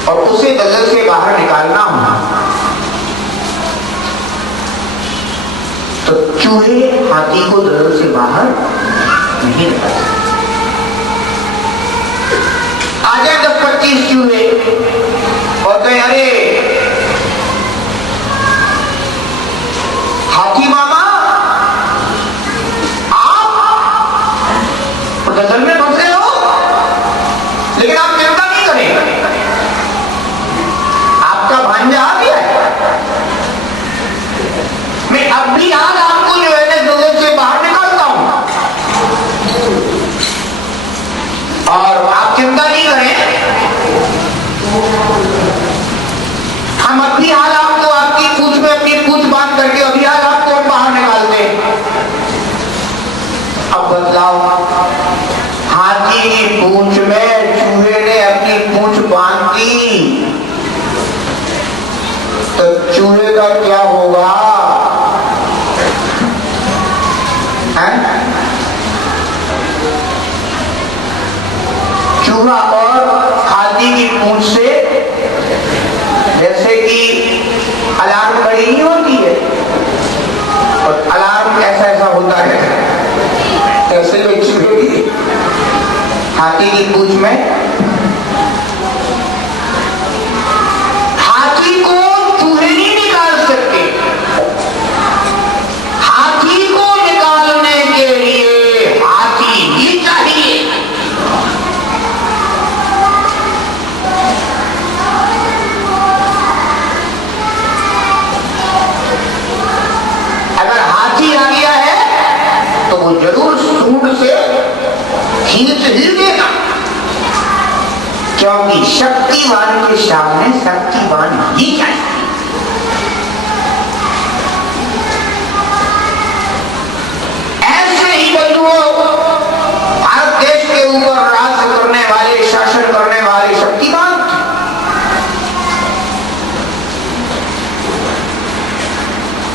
और उसे दलदल से बाहर निकालना हो तो चूहे हाथी को दलदल से बाहर नहीं निकाल सकते। आ जाए 10-25 चूहे और कहे, अरे हाथी मामा आप दलदल में फंसे हो, लेकिन आप चिंता नहीं करें, आपका भांजा आ गया है, मैं अब भी आज आपको जो है दलदल से बाहर निकालता हूं और आप चिंता नहीं करें, अभी हाल आपको आपकी पूंछ में अपनी पूंछ बांध करके अभी हाल आपको हम बाहर निकालते हैं। अब बदलाव, हाथी की पूंछ में चूहे ने अपनी पूंछ बांध दी तो चूहे का क्या होगा? चूहा और हाथी की पूंछ से जैसे कि अलार्म घड़ी नहीं होती है, और अलार्म ऐसा ऐसा होता है, ऐसे में चूहे की हाथी की पूंछ में, हाथी को चूहे नहीं निकाल सकते। हाथी को निकालने के लिए हाथी ही चाहिए। अगर हाथी आ गया है तो वो जरूर सूंड से खींच ही देगा, क्योंकि शक्तिवान के सामने शक्तिवान ही चाहिए। ऐसे ही बंधुओं, भारत देश के ऊपर राज्य करने वाले, शासन करने वाले शक्तिवान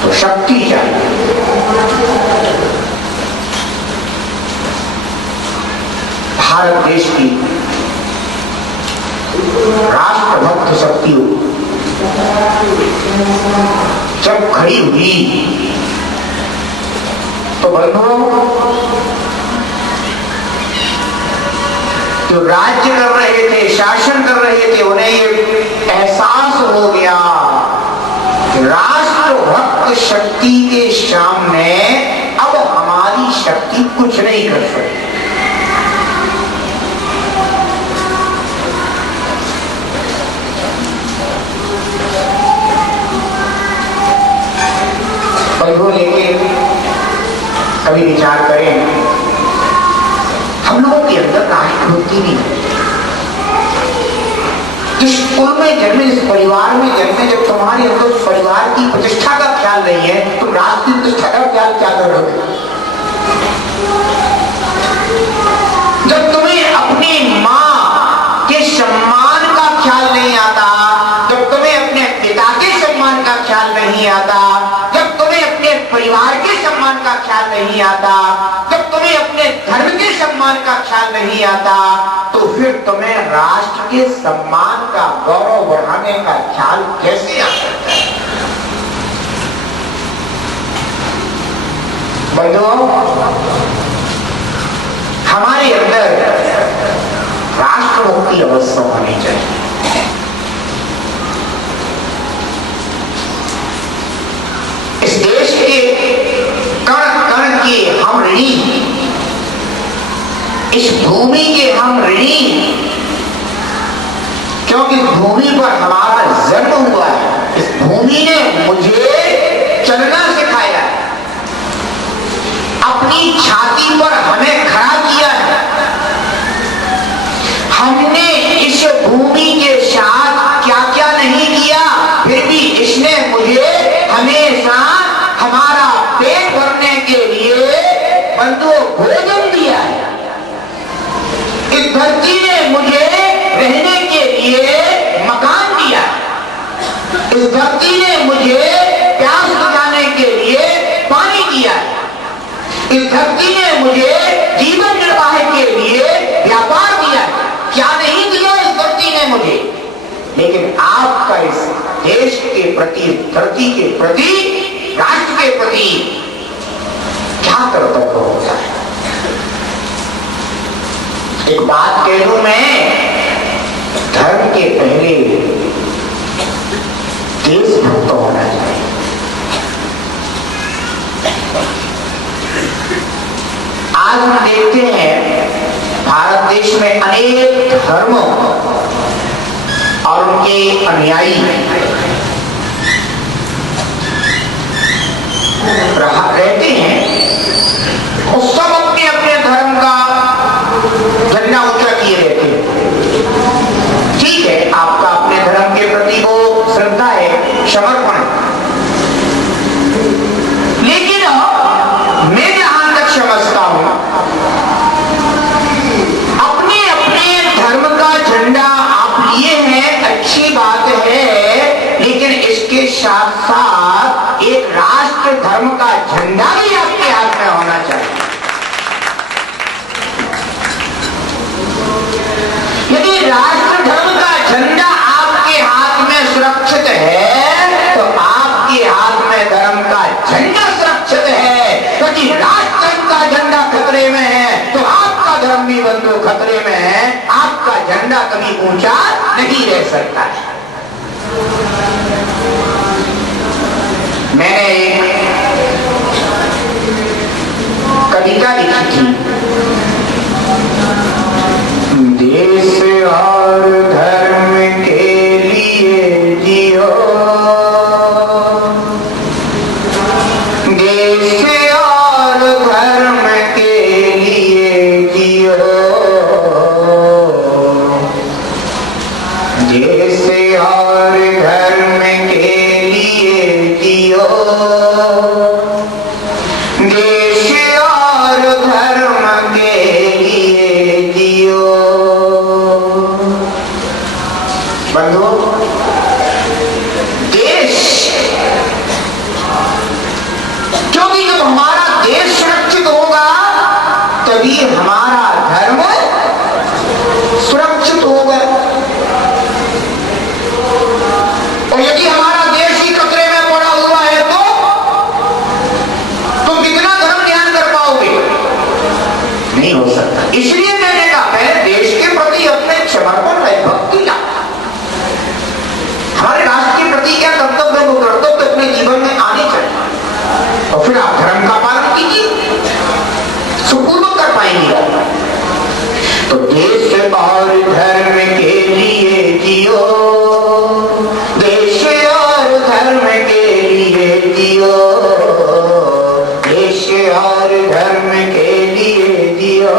तो शक्ति चाहिए। भारत देश की राष्ट्रभक्त शक्तियों जब खड़ी हुई तो बंधुओं, जो राज्य कर रहे थे, शासन कर रहे थे, उन्हें ये एहसास हो गया कि राष्ट्रभक्त शक्ति के सामने अब हमारी शक्ति कुछ नहीं कर सकती। लेकिन कभी विचार करें, हम लोगों के अंदर राष्ट्रभक्ति नहीं है। इस कुल में जन्मे, इस परिवार में जन्मे, जब तुम्हारे अंदर परिवार की प्रतिष्ठा का ख्याल नहीं है, तुम राष्ट्र की प्रतिष्ठा का ख्याल क्या करोगे? जब तुम्हें अपनी माँ के सम्मान का ख्याल नहीं आता, जब तुम्हें अपने पिता के सम्मान का ख्याल नहीं आता, जब तुम्हें अपने परिवार के सम्मान का ख्याल नहीं आता, जब तुम्हें अपने धर्म के सम्मान का ख्याल नहीं आता, तो फिर तुम्हें राष्ट्र के सम्मान का, गौरव बढ़ाने का ख्याल कैसे आ सकता है? बंधुओं, हमारे अंदर राष्ट्रभक्ति अवश्य होनी चाहिए। इस देश के कण कण के हम ऋणी, इस भूमि के हम ऋणी, क्योंकि इस भूमि पर हमारा जन्म हुआ है। इस भूमि ने मुझे चलना सिखाया, अपनी छाती पर हमें खड़ा किया है। हमने इस भूमि के साथ क्या क्या नहीं किया, फिर भी इसने मुझे हमेशा हमारा पेट भरने के लिए बंधुओं भोजन दिया है। इस धरती ने मुझे रहने के लिए मकान दिया है। इस धरती ने मुझे प्यास बुझाने के लिए पानी दिया है। इस धरती ने मुझे जीवन निर्वाह के लिए व्यापार दिया है। क्या नहीं दिया इस धरती ने मुझे? लेकिन आपका इस देश के प्रति, धरती के प्रति, राष्ट्र के प्रति क्या कर्तव्य होता है? एक बात कह दूं मैं, धर्म के पहले देशभक्त होना चाहिए। आज हम देखते हैं भारत देश में अनेक धर्मों और उनके अनुयायी रहते हैं, वो सब अपने अपने धर्म का झंडा ऊंचा किए रहते हैं। ठीक है, आपका अपने धर्म के प्रति वो श्रद्धा है, सुरक्षित है तो आपके हाथ में धर्म का झंडा सुरक्षित है, क्योंकि राष्ट्र का झंडा खतरे में है तो आपका धर्म भी बंधु खतरे में है। आपका झंडा कभी ऊंचा नहीं रह सकता है। मैंने एक कविता लिखी थी, देश और धर्म के लिए जियो, देश और धर्म के लिए जियो, देश और धर्म के लिए जियो, देश और धर्म के लिए जियो। बंधुओं, देश, क्योंकि जब हमारा देश सुरक्षित होगा तभी हमारा धर्म सुरक्षित होगा। और यदि हमारा देश ही खतरे में पड़ा हुआ है तो तुम कितना धर्म ध्यान कर पाओगे? नहीं हो सकता। इसलिए मैंने कहा पहले देश के प्रति अपने समर्पण है, भक्ति ला। हमारे राष्ट्र के प्रति क्या कर्तव्य वो कर्तव्य अपने जीवन में आने चाहिए और फिर आप धर्म का पालन कीजिए, सुपूर्वक कर पाएंगे। तो देश और धर्म के लिए जियो, देश और धर्म के लिए जियो, देश और धर्म के लिए जियो,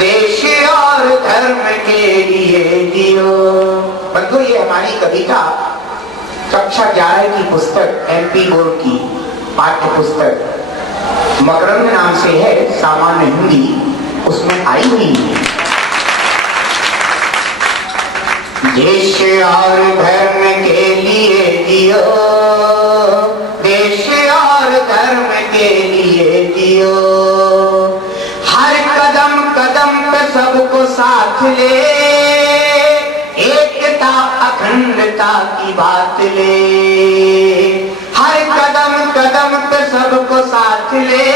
देश और धर्म के लिए जियो। बंधु, ये हमारी कविता कक्षा 11 की पुस्तक MP बोर्ड की पाठ्य पुस्तक मकरंद नाम से है, सामान्य हिंदी, उसमें आई हुई है। देश और धर्म के लिए जियो, देश और धर्म के लिए जियो, हर कदम कदम पे सबको साथ ले, एकता अखंडता की बात ले, हर कदम कदम पे सबको साथ ले,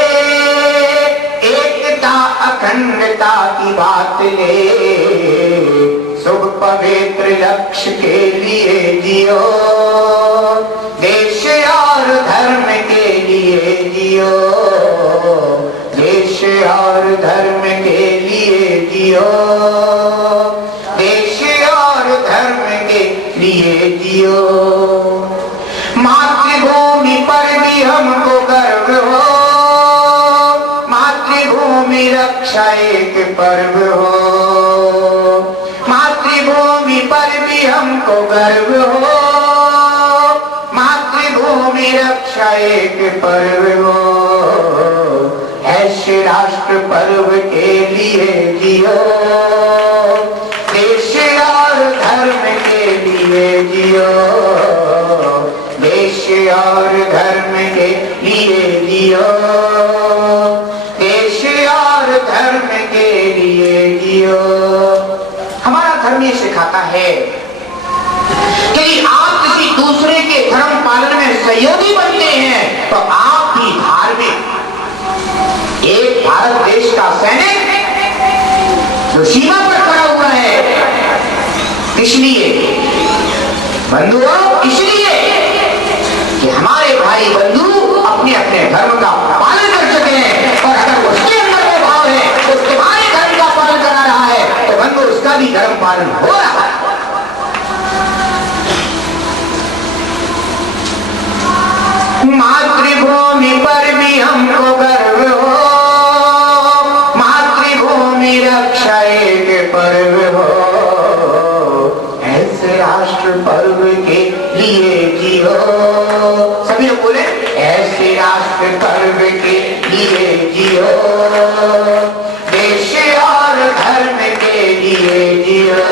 एकता अखंडता की बात ले, शुभ पवित्र लक्ष्य के लिए जियो, देश और धर्म के लिए जियो, देश और धर्म के लिए जियो, देश और धर्म के लिए जियो। मातृभूमि पर भी हमको गर्व हो, मातृभूमि रक्षा एक पर्व हो, मातृभूमि पर भी हमको गर्व हो, मातृभूमि रक्षा एक पर्व हो, ऐसे राष्ट्र पर्व के लिए जियो, देश और धर्म के लिए जियो, देश और धर्म के लिए जियो, देश और धर्म के लिए जियो। हमारा धर्म ये सिखाता है कि आप किसी दूसरे के धर्म पालन में सहयोगी बनते हैं तो आप भी धार्मिक, एक भारत देश का सैनिक जो सीमा पर खड़ा हुआ है, इसलिए बंधुओं, इसलिए कि हमारे भाई बंधु अपने अपने धर्म का पालन कर सके, और अगर उसके अंदर वो भाव है तो तुम्हारे धर्म का पालन करा रहा है तो बंधु उसका भी धर्म पालन हो रहा है। मातृभूमि पर भी हमको गर्व हो, मातृभूमि रक्षा एक पर्व हो, ऐसे राष्ट्र पर्व के लिए जियो। सभी लोग बोले, ऐसे राष्ट्र पर्व के लिए जियो, देश और धर्म के लिए जियो,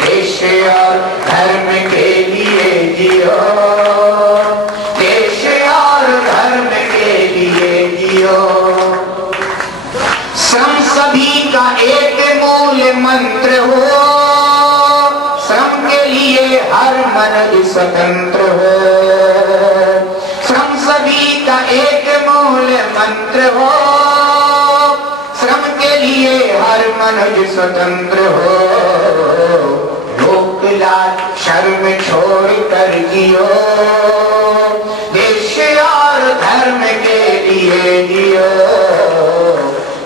देश और धर्म के लिए जियो, देश और धर्म के लिए जियो। श्रम सभी का एक मूल मंत्र हो, श्रम के लिए हर मनुष्य स्वतंत्र हो, श्रम सभी का एक मूल मंत्र हो, श्रम के लिए हर मनुष्य स्वतंत्र हो, लोक लाज शर्म छोड़ कर जियो, देश और धर्म के लिए जियो,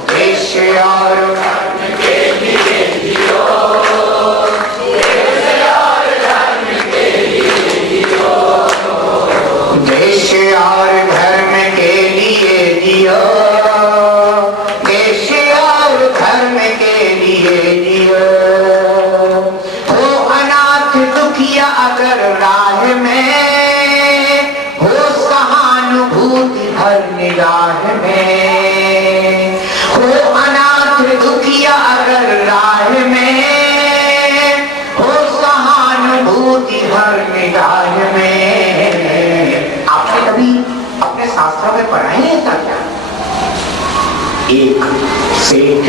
देश और धर्म के लिए जियो, देश और धर्म के लिए जियो, देश और धर्म के लिए जियो, देश और धर्म के लिए जियो। हो अनाथ दुखिया अगर राह में, हो सहानुभूति भर निगाह में, हो अनाथ दुखिया अगर राह में, हो सहानुभूति भर निगाह में। आपने कभी अपने शास्त्रों में पढ़ा ही नहीं था क्या? एक सेठ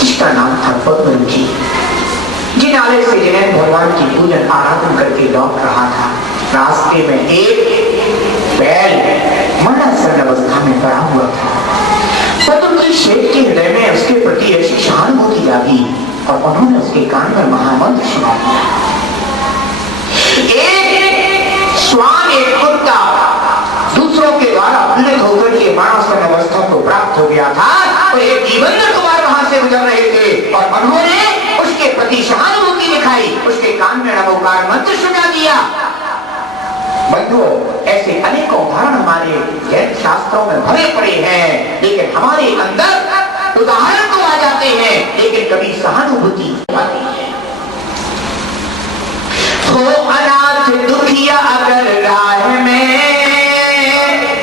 जिसका नाम था पद्मजी, जिनालय से जिन्हें भगवान की पूजन आराधना करके लौट रहा था, रास्ते में एक बैल मरणासन अवस्था में पड़ा हुआ था। पद्मजी शेख के हृदय में उसके प्रति ऐसी सहानुभूति जागी और उन्होंने उसके कान में महामंत्र सुना दिया। एक श्वान, एक कुत्ता दूसरों के द्वारा पीड़ित होकर के मरणासन अवस्था को प्राप्त हो गया था और एक जीवंत कुमार वहां से गुजर रहे थे और उन्होंने उसके प्रति सहानुभूति दिखाई, उसके कान में नमोकार मंत्र सुना दिया। बंधुओं, ऐसे अनेकों उदाहरण हमारे जैन शास्त्रों में भरे पड़े हैं, लेकिन हमारे अंदर उदाहरण तो आ जाते हैं लेकिन कभी सहानुभूति आती है। हो अनाथ दुखिया अगर राह में,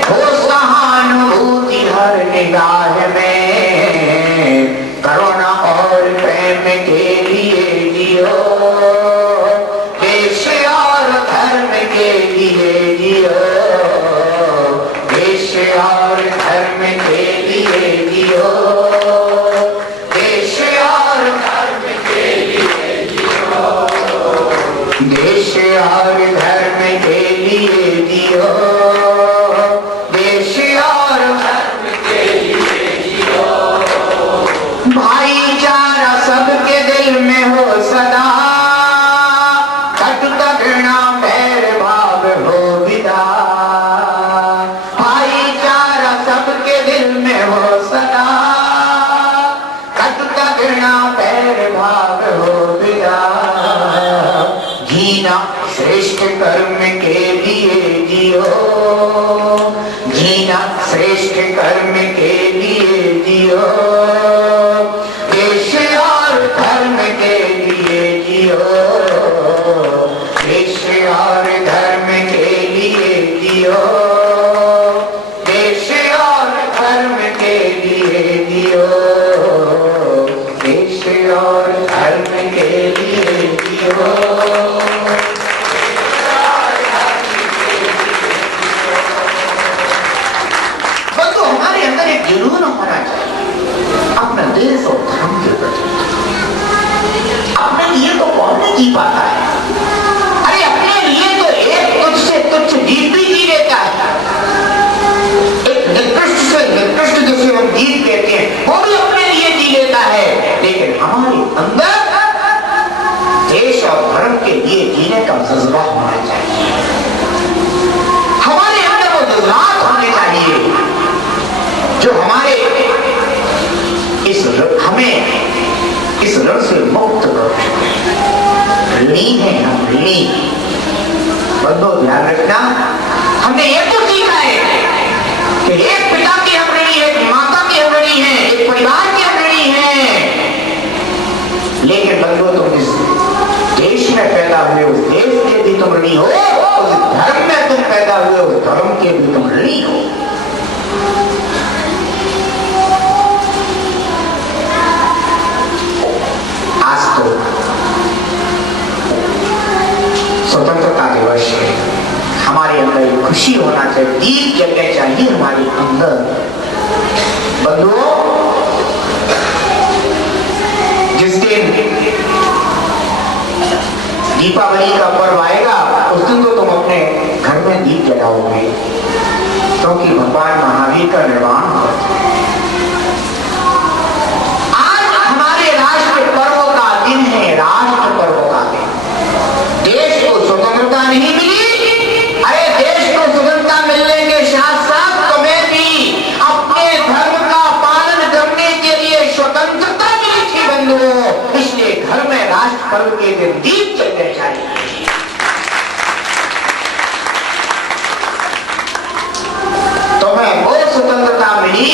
हो सहानुभूति हर निगाह में, करुणा और प्रेम के लिए जियो, देश और धर्म के लिए जियो, देश और धर्म के लिए जियो, देश और धर्म के लिए जियो, देश और धर्म के लिए जियो, देश और धर्म के लिए जियो। भाईचारा सबके दिल में हो सदा, कटुता घृणा बैर भाव हो विदा, भाईचारा सबके दिल में हो सदा, कटुता घृणा बैर भाव हो विदा। जीना श्रेष्ठ कर्म के लिए जियो, जीना श्रेष्ठ कर्म के लिए जियो, देश और धर्म के लिए जियो, देश और धर्म के लिए जियो, देश और धर्म के लिए जियो, देश और धर्म के लिए जियो। बच्चों, हमारे अंदर एक जुनून होना चाहिए अपने देश और धर्म के प्रति। अपने लिए तो कौन नहीं जी पाता है? अरे अपने लिए तो एक तुच्छ से तुच्छ जीव भी जी लेता है। एक निकृष्ट से निकृष्ट जिसे हम जीव कहते हैं वो भी अपने लिए जी लेता है, लेकिन हमारे अंदर देश और धर्म के लिए जीने का जज्बा होना चाहिए। हमारे अंदर वो जज्बात होने चाहिए जो हमारे हमें इस ऋण से मुक्त कर। ऋणी है हम, ऋणी। बंधुओं, ध्यान रखना, हमने ये तो सीखा है कि एक पिता के हम ऋणी हैं, एक माता के हम ऋणी हैं, एक परिवार के हम ऋणी हैं, लेकिन बंधुओं, तुम इस देश में पैदा हुए, उस देश के भी तुम ऋणी हो, उस धर्म में तुम पैदा हुए, उस धर्म के भी तुम ऋणी हो। आज तो स्वतंत्रता दिवस है, हमारे अंदर खुशी होना चाहिए, दीप जलने चाहिए हमारे अंदर। बंधुओं, दीपावली का पर्व आएगा, उस दिन तो तुम अपने घर में दीप जलाओगे, क्योंकि भगवान महावीर का निर्वाण हुआ। आज हमारे राष्ट्र पर्व का दिन है, राष्ट्र पर्व का दिन। देश को स्वतंत्रता नहीं मिली, अरे देश को स्वतंत्रता मिलने के साथ साथ तुम्हें भी अपने धर्म का पालन करने के लिए स्वतंत्रता मिली थी बंधुओं। इसलिए घर में राष्ट्र पर्व के दिन दीप जलने चाहिए। तुम्हें वो स्वतंत्रता मिली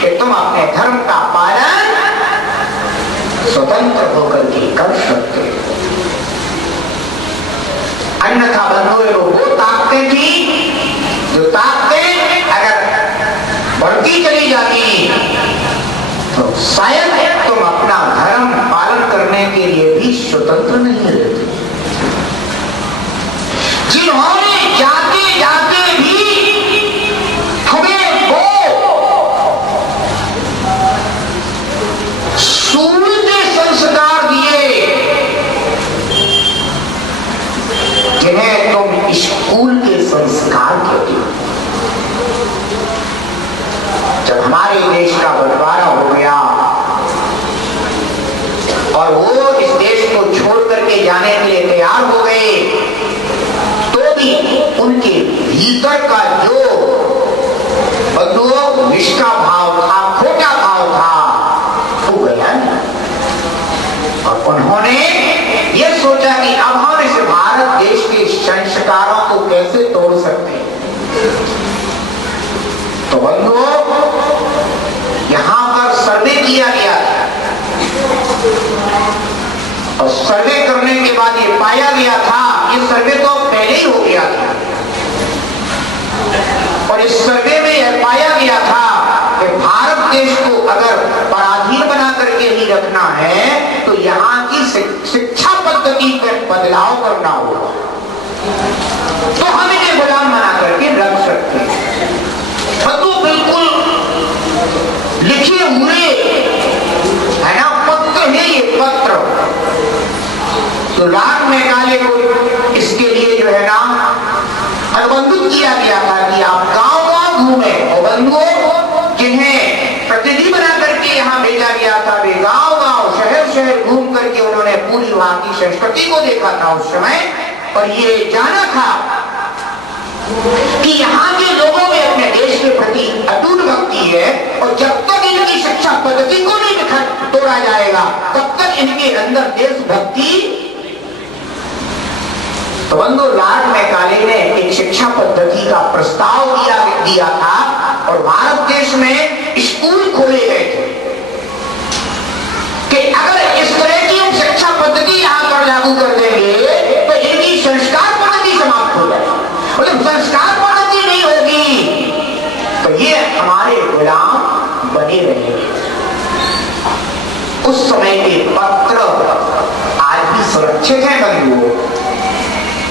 कि तुम अपने धर्म का पालन स्वतंत्र होकर के कर सकते हो। अन्यथा बंधुओं वो ताकतें थी जो ताकतें अगर बढ़ती चली जाती तो शायद तुम अपना धर्म पालन करने के लिए भी स्वतंत्र नहीं रहते। जिन्होंने जाते जाते भी हमें वो सूर्य संस्कार दिए जिन्हें तुम स्कूल के संस्कार कहते हो। जब हमारे देश का बंटवारा हो गया और वो इस देश को छोड़ करके जाने के लिए तैयार हो गए, तो भी उनके भीतर का जो बंधुओं निष्ठा भाव था, खोटा भाव था, वो गया नहीं। और उन्होंने ये सोचा कि अब हम इस भारत देश के संस्कारों को कैसे तोड़ सकते हैं। तो बंधुओं यहां पर सर्वे किया गया था और सर्वे करने के बाद ये पाया गया था, ये सर्वे तो पहले ही हो गया था, और इस सर्वे में यह पाया गया था कि भारत देश को अगर पराधीन बना करके ही रखना है तो यहाँ की शिक्षा पद्धति में बदलाव करना होगा, तो हम इन्हें गुलाम बना करके रख सकते हैं। तो बिल्कुल लिखे हुए है ना पत्र है ये पत्र, तो लॉर्ड मैकाले को इसके लिए जो है ना अनुबंधित किया गया था कि आप गांव-गांव घूमे, और बंधुओं जिन्हें प्रतिनिधि बना करके यहाँ भेजा गया था वे गांव-गांव शहर-शहर घूम करके उन्होंने पूरी वहां की संस्कृति को देखा था उस समय, और ये जाना था कि यहाँ के लोगों में अपने देश के प्रति अटूट भक्ति है, और जब तक इनकी शिक्षा पद्धति को नहीं तोड़ा जाएगा तब तक इनके अंदर देशभक्ति। तो बंधु लॉर्ड मैकाले ने एक शिक्षा पद्धति का प्रस्ताव दिया था और भारत देश में स्कूल खोले गए थे कि अगर इस तरह की हम शिक्षा पद्धति यहाँ पर लागू कर देंगे तो इनकी संस्कार पद्धति समाप्त हो जाएगी, और जब संस्कार पद्धति नहीं होगी तो ये हमारे गुलाम बने रहेंगे। उस समय के पत्र आज भी सुरक्षित हैं बंधुओं,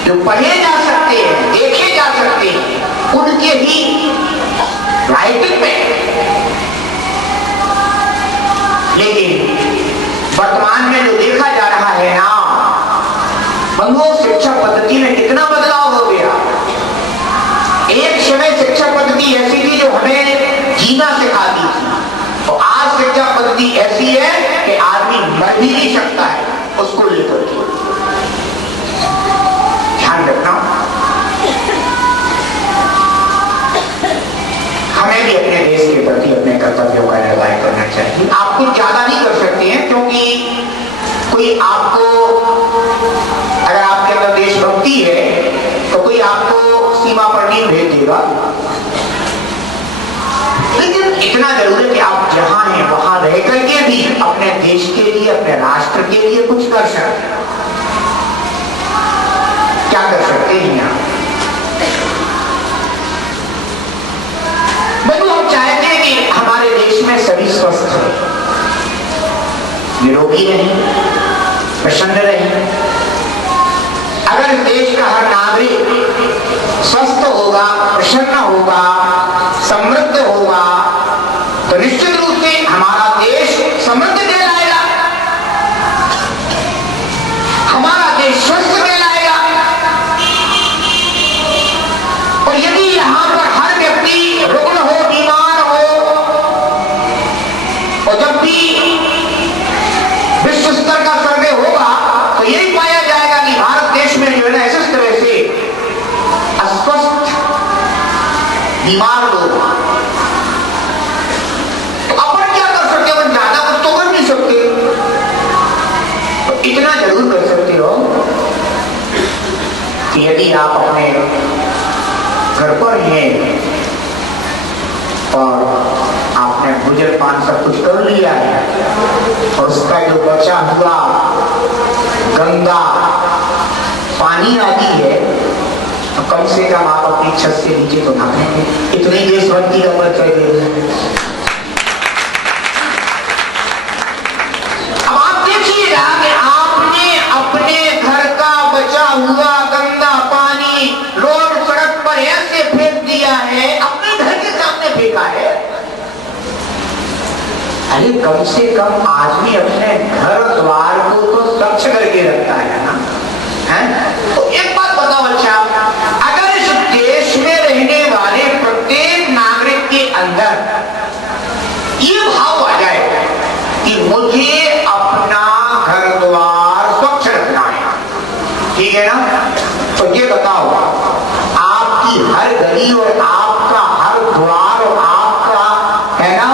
जो पढ़े जा सकते हैं, देखे जा सकते हैं, उनके ही राइटिंग में। लेकिन वर्तमान में जो देखा जा रहा है ना बंधुओं, शिक्षा पद्धति में कितना बदलाव हो गया। एक समय शिक्षा पद्धति ऐसी थी जो हमें जीना सिखाती थी, और आज शिक्षा पद्धति ऐसी है कि आदमी मर भी नहीं सकता है उसको लेकर के। ध्यान रखना, हमें भी अपने देश के प्रति अपने कर्तव्यों का निर्वाह करना चाहिए। आप कुछ ज्यादा नहीं कर सकते हैं, क्योंकि कोई आपको, अगर आपके अंदर देशभक्ति है तो कोई आपको सीमा पर नहीं भेज देगा, लेकिन इतना जरूर है कि आप जहां हैं वहां रह करके भी अपने देश के लिए, अपने राष्ट्र के लिए कुछ कर सकते हैं। क्या कर सकते हैं यहाँ? हम चाहते हैं कि हमारे देश में सभी स्वस्थ रहे, निरोगी रहे, प्रसन्न रहे। अगर इस देश का हर नागरिक स्वस्थ होगा, प्रसन्न होगा, समृद्ध होगा, तो निश्चित रूप से हमारा देश समृद्ध कहलाएगा, हमारा देश स्वस्थ कहलाएगा। भी विश्व स्तर का सर्वे होगा तो यही पाया जाएगा कि भारत देश में जो है ना इस तरह से अस्वस्थ बीमार लोग, तो अपन क्या कर सकते हो? ज्यादा कुछ तो कर नहीं सकते, तो इतना जरूर कर सकते हो कि यदि आप अपने घर पर हैं और आपने भोजन पान सब कुछ कर लिया है और उसका जो बचा हुआ गंगा पानी आदि है, तो कम से कम आप अपनी छत से नीचे तो नहाएंगे। इतनी देशभक्ति का परिचय दे रहे हैं। अब आप देखिएगा कि आपने अपने घर का बचा हुआ गंदा पानी रोड सड़क पर ऐसे फेंक दिया है, अपने घर के सामने फेंका है। अरे कम से कम आदमी अपने घर द्वार को तो स्वच्छ करके रखता है ना, है? तो एक बात बताओ अच्छा, अगर इस देश में रहने वाले प्रत्येक नागरिक के अंदर ये भाव आ जाए कि मुझे अपना घर द्वार स्वच्छ रखना है, ठीक है ना, तो ये बताओ आपकी हर गली और आपका हर द्वार और आपका है ना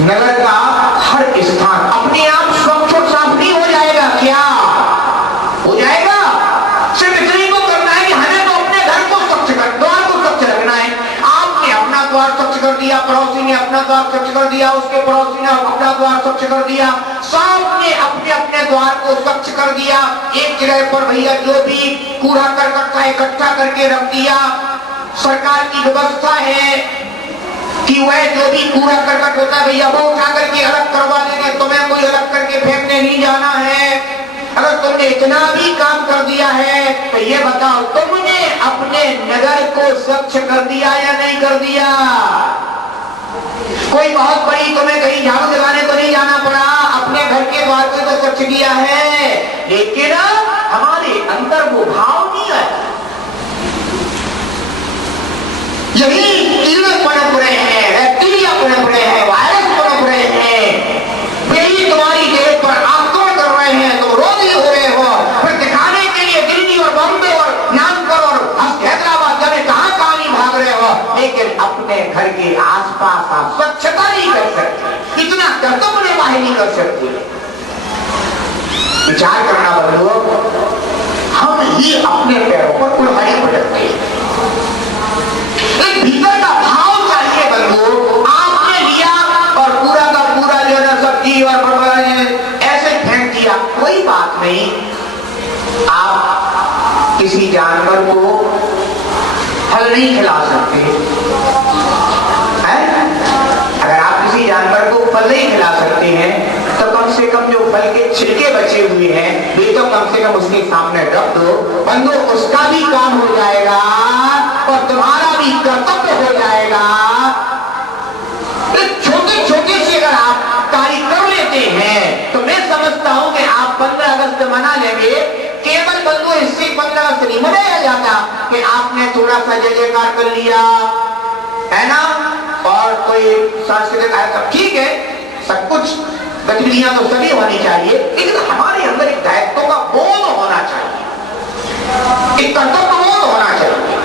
नगर का हर स्थान अपने आप स्वच्छ और साफ नहीं हो जाएगा क्या? हो जाएगा। सिर्फ इतनी को करना है कि हमें तो अपने घर को स्वच्छ कर, द्वार को स्वच्छ रखना है। आपने अपना द्वार स्वच्छ कर दिया, पड़ोसी ने अपना द्वार स्वच्छ कर दिया, उसके पड़ोसी ने अपना द्वार स्वच्छ कर दिया, सबने अपने अपने द्वार को स्वच्छ कर दिया। एक जगह पर भैया जो भी कूड़ा करकट का इकट्ठा करके रख दिया, सरकार की व्यवस्था है कि वह जो भी कूड़ा करकट होता है भैया वो उठा करके अलग करवा देंगे, तुम्हें कोई अलग करके फेंकने नहीं जाना है। अगर तुमने इतना भी काम कर दिया है तो ये बताओ तुमने अपने नगर को स्वच्छ कर दिया या नहीं कर दिया? कोई बहुत बड़ी तुम्हें कहीं झाड़ू लगाने तो नहीं जाना पड़ा, अपने घर के द्वार से तो स्वच्छ किया है, लेकिन हमारे अंदर वो भाव नहीं आया। यही कीड़े पनप रहे हैं, बैक्टीरिया पनप रहे हैं, वायरस पनप रहे हैं, यही तुम्हारी देह पर आक्रमण कर रहे हैं, तुम रोगी हो रहे हो, फिर दिखाने के लिए दिल्ली और बॉम्बे और नागपुर और हैदराबाद जाने कहां नहीं भाग रहे हो, लेकिन अपने घर के आसपास आप स्वच्छता नहीं कर सकते, इतना कर्तव्य निर्वाह नहीं कर सकते। विचार करना बंधुओं, हम ही अपने पैरों पर कुल्हाड़ी पटकते हैं। भीतर का भाव चाहिए बंधुओं। आपने लिया और पूरा का पूरा जो है सब्जी और ऐसे फेंक दिया, कोई बात नहीं। आप किसी जानवर को फल नहीं खिला सकते हैं? अगर आप किसी जानवर को फल नहीं खिला सकते हैं तो कम से कम जो फल के छिलके बचे हुए हैं वे तो कम से कम उसके सामने रख दो बंधु, उसका भी काम हो जाएगा और तुम्हारा भी कर्तव्य हो जाएगा। छोटे छोटे से अगर आप कार्य कर लेते हैं तो मैं समझता हूं कि आप 15 अगस्त मना लेंगे। केवल बंधु इससे 15 अगस्त नहीं मनाया जाता कि आपने थोड़ा सा जय जयकार कर लिया है ना, और कोई सांस्कृतिक कार्यक्रम, ठीक है, सब कुछ गतिविधियां तो सभी होनी चाहिए, लेकिन हमारे अंदर एक दायित्व का बोध होना चाहिए, एक कर्तव्य बोध होना चाहिए।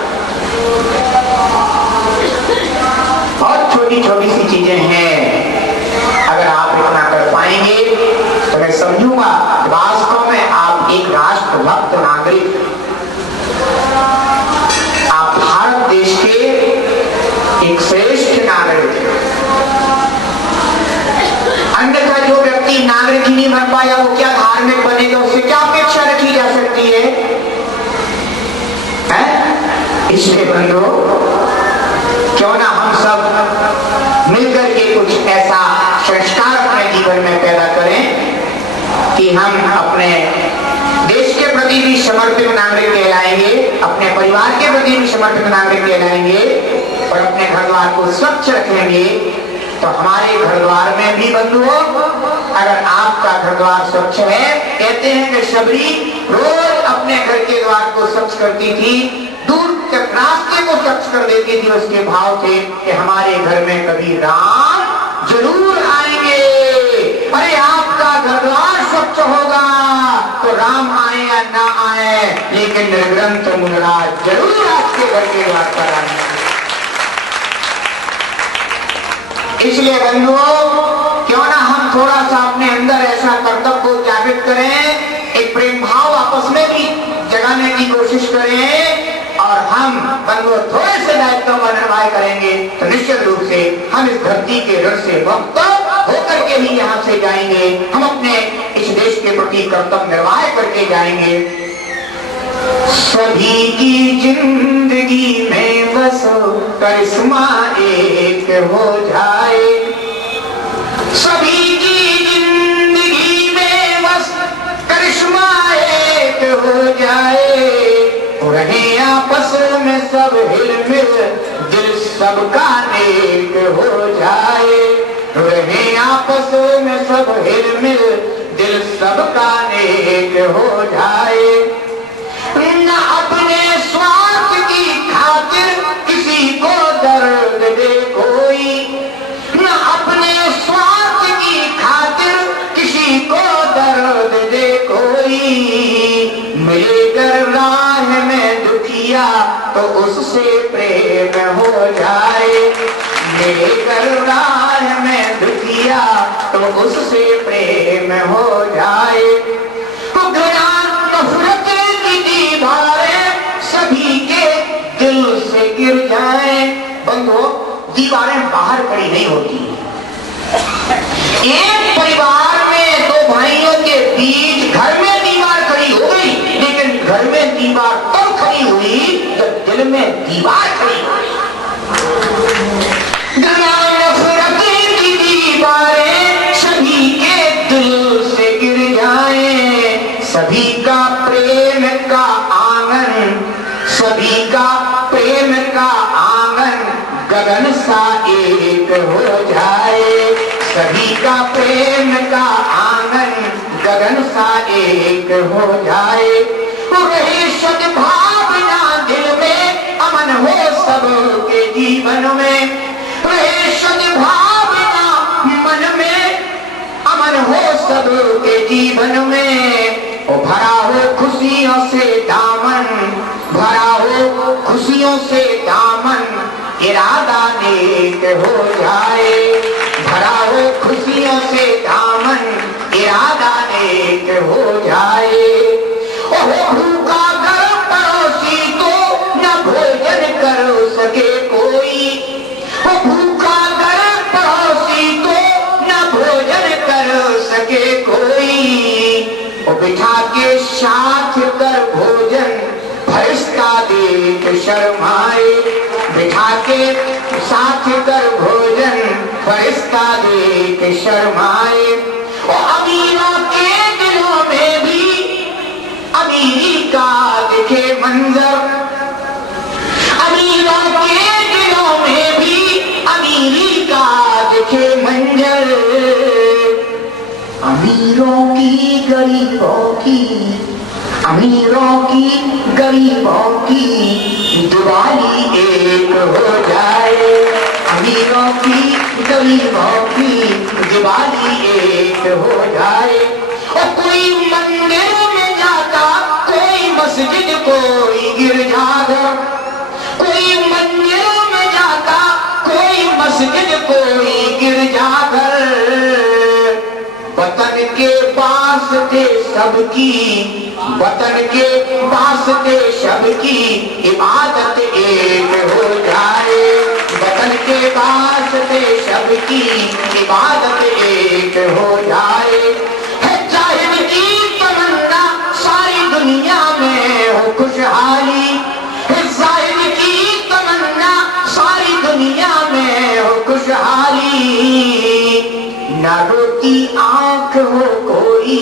बहुत छोटी छोटी सी चीजें हैं, अगर आप इतना कर पाएंगे तो मैं समझूंगा वास्तव में आप एक राष्ट्रभक्त नागरिक, आप भारत देश के एक श्रेष्ठ नागरिक। अन्यथा जो व्यक्ति नागरिक ही नहीं बन पाया वो क्या धार्मिक बनेगा, उससे क्या अपेक्षा रखी जा सकती है? इसलिए बंधु क्यों ना हम सब मिलकर के कुछ ऐसा संस्कार अपने जीवन में पैदा करें कि हम अपने देश के प्रति भी समर्पित नागरिक कहलाएंगे, अपने परिवार के प्रति भी समर्पित नागरिक कहलाएंगे और अपने घर द्वार को स्वच्छ रखेंगे। तो हमारे घर द्वार में भी बंधुओं, अगर आपका घर द्वार स्वच्छ है, कहते हैं कि शबरी रोज अपने घर के द्वार को स्वच्छ करती थी, दूर तक रास्ते को स्वच्छ कर देती थी, उसके भाव थे कि हमारे घर में कभी राम जरूर आएंगे। अरे आपका घर द्वार स्वच्छ होगा तो राम आए या ना आए, लेकिन निर्ग्रंथ मुनिराज जरूर आपके घर के द्वार पर आएंगे। इसलिए बंधुओं, क्यों ना हम थोड़ा सा अपने अंदर ऐसा कर्तव्य को जागृत करें, एक प्रेम भाव आपस में भी जगाने की कोशिश करें, और हम बंधुओं थोड़े से दायित्वों का निर्वाह करेंगे तो निश्चित रूप से हम इस धरती के ऋण से मुक्त होकर के ही यहाँ से जाएंगे। हम अपने इस देश के प्रति कर्तव्य निर्वाह करके जाएंगे। सभी की जिंदगी में बस करिश्मा एक हो जाए, सभी की जिंदगी में बस करिश्मा एक हो जाए, रहे आपस में सब हिलमिल दिल सबका नेक हो जाए, रहे आपस में सब हिलमिल दिल सबका नेक हो जाए। न अपने स्वार्थ की खातिर किसी को दर्द दे कोई, न अपने स्वार्थ की खातिर किसी को दर्द दे कोई, मिलकर राह में दुखिया तो उससे प्रेम हो जाए, मिलकर राह में दुखिया तो उससे प्रेम हो जाए। नफरत की दीवारें सभी के दिल से गिर जाए। बंधुओं, दीवारें बाहर खड़ी नहीं होती। एक परिवार में दो भाइयों के बीच घर में दीवार खड़ी हो गई, लेकिन घर में दीवार तब खड़ी हुई जब दिल में दीवार खड़ी हुई। नफरत की दीवारें सभी के दिल से गिर जाए, सभी का प्रेम का आंगन, सभी का प्रेम का आंगन गगन सा एक हो जाए, सभी का प्रेम का आंगन गगन सा एक हो जाए। रहे सद्भावना दिल में, अमन हो सबके जीवन में, रहे सद्भावना मन में, अमन हो सबके जीवन में। भरा हो खुशियों से दामन, भरा हो खुशियों से दामन, इरादा नेक हो जाए, भरा हो खुशियों से दामन, इरादा नेक हो जाए। भूखा घर पड़ोसी को न भोजन कर सके कोई, भूखा घर पड़ोसी को न भोजन कर सके कोई, बिठा के साथ कर भोजन फरिश्ता देख शर्माए, बिठा के साथ कर भोजन फरिश्ता देख शर्माए। अमीरों के दिलों में भी अमीरी का दिखे मंजर, अमीरों के दिलों में भी अमीरी का दिखे मंजर। अमीरों की गरीबों की, अमीरों की गरीबों की दिवाली एक हो जाए, अमीरों की गरीबों की दिवाली एक हो जाए। और कोई मंदिर में जाता, कोई मस्जिद, कोई गिरजाघर, कोई मंदिर में जाता, कोई मस्जिद, कोई गिरजाघर। वतन के पास थे सबकी, वतन के पास थे सबकी इबादत एक हो जाए, वतन के पास थे सबकी इबादत एक हो जाए। है जाहिर की तमन्ना सारी दुनिया में हो खुशहाली, है जाहिर की तमन्ना सारी दुनिया में हो खुशहाली। ना रोती आंख हो कोई,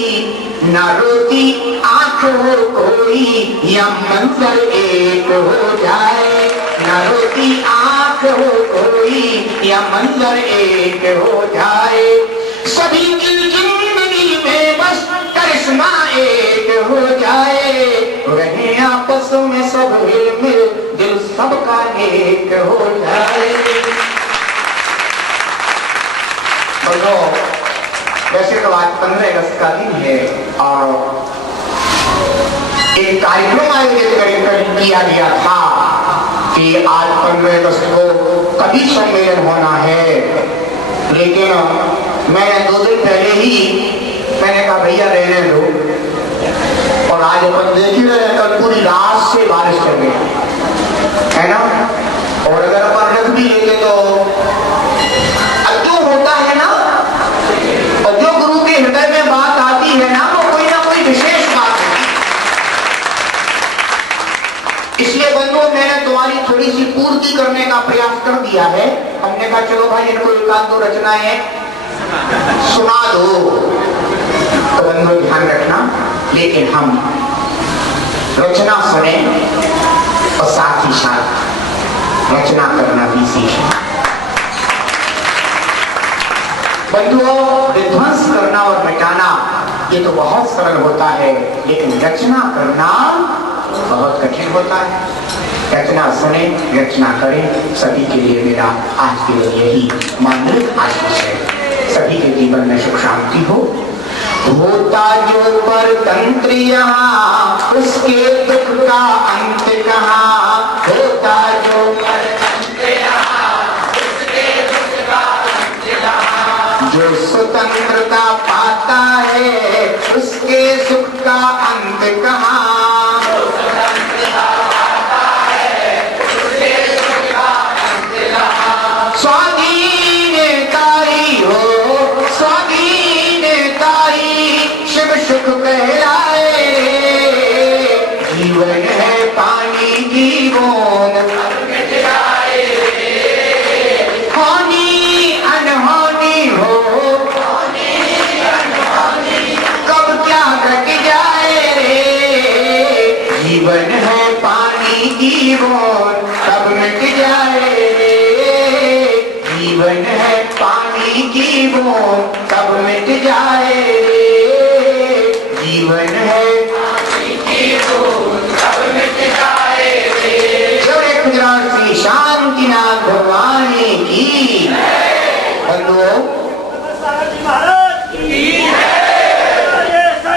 ना रोती आंख हो कोई, या मंजर एक हो जाए, ना रोती आंख हो कोई, या मंजर एक हो जाए। सभी की जिंदगी में बस करिश्मा एक हो जाए, रहे आपस में सब हिलमिल दिल सबका एक हो जाए। वैसे तो आज 15 अगस्त का दिन है और एक कार्यक्रम आयोजित किया गया था कि आज 15 अगस्त को कवि सम्मेलन होना है, लेकिन मैंने 2 दिन पहले ही मैंने कहा भैया रहने दो, और आज अपन देख ही रहे कल पूरी रात से बारिश कर गई है ना, और अगर अपन रख भी लेंगे तो जो होता है ना, और जो गुरु के हृदय में बात आती है ना, वो कोई ना कोई विशेष बात है। इसलिए बंधुओं मैंने तुम्हारी थोड़ी सी पूर्ति करने का प्रयास कर दिया है। हमने कहा चलो भाई इनको 1-2 रचनाएं सुना दो, तो बंधुओं ध्यान रखना, लेकिन हम रचना सुने और साथ ही साथ रचना करना भी सीखें। बंधुओं विध्वंस करना और मिटाना ये तो बहुत सरल होता है, लेकिन रचना करना बहुत कठिन होता है। रचना सुने, रचना करें, सभी के लिए मेरा आज के लिए यही मांगलिक आशीष है। सभी के जीवन में सुख शांति हो। होता जो परतंत्र यहाँ, उसके दुख का अंत कहाँ। होता जो परतंत्र यहाँ, उसके दुख का अंत कहाँ। जो स्वतंत्रता पाता है, उसके सुख का अंत कहाँ। सुख कहलाए, जीवन है पानी की बूंद, हानि अनहोनी हो, कब क्या घट जाए रे। जीवन है पानी की बूंद, कब मिट जाए रे। जीवन है पानी की बूंद, कब मिट जाए रे। जीवन है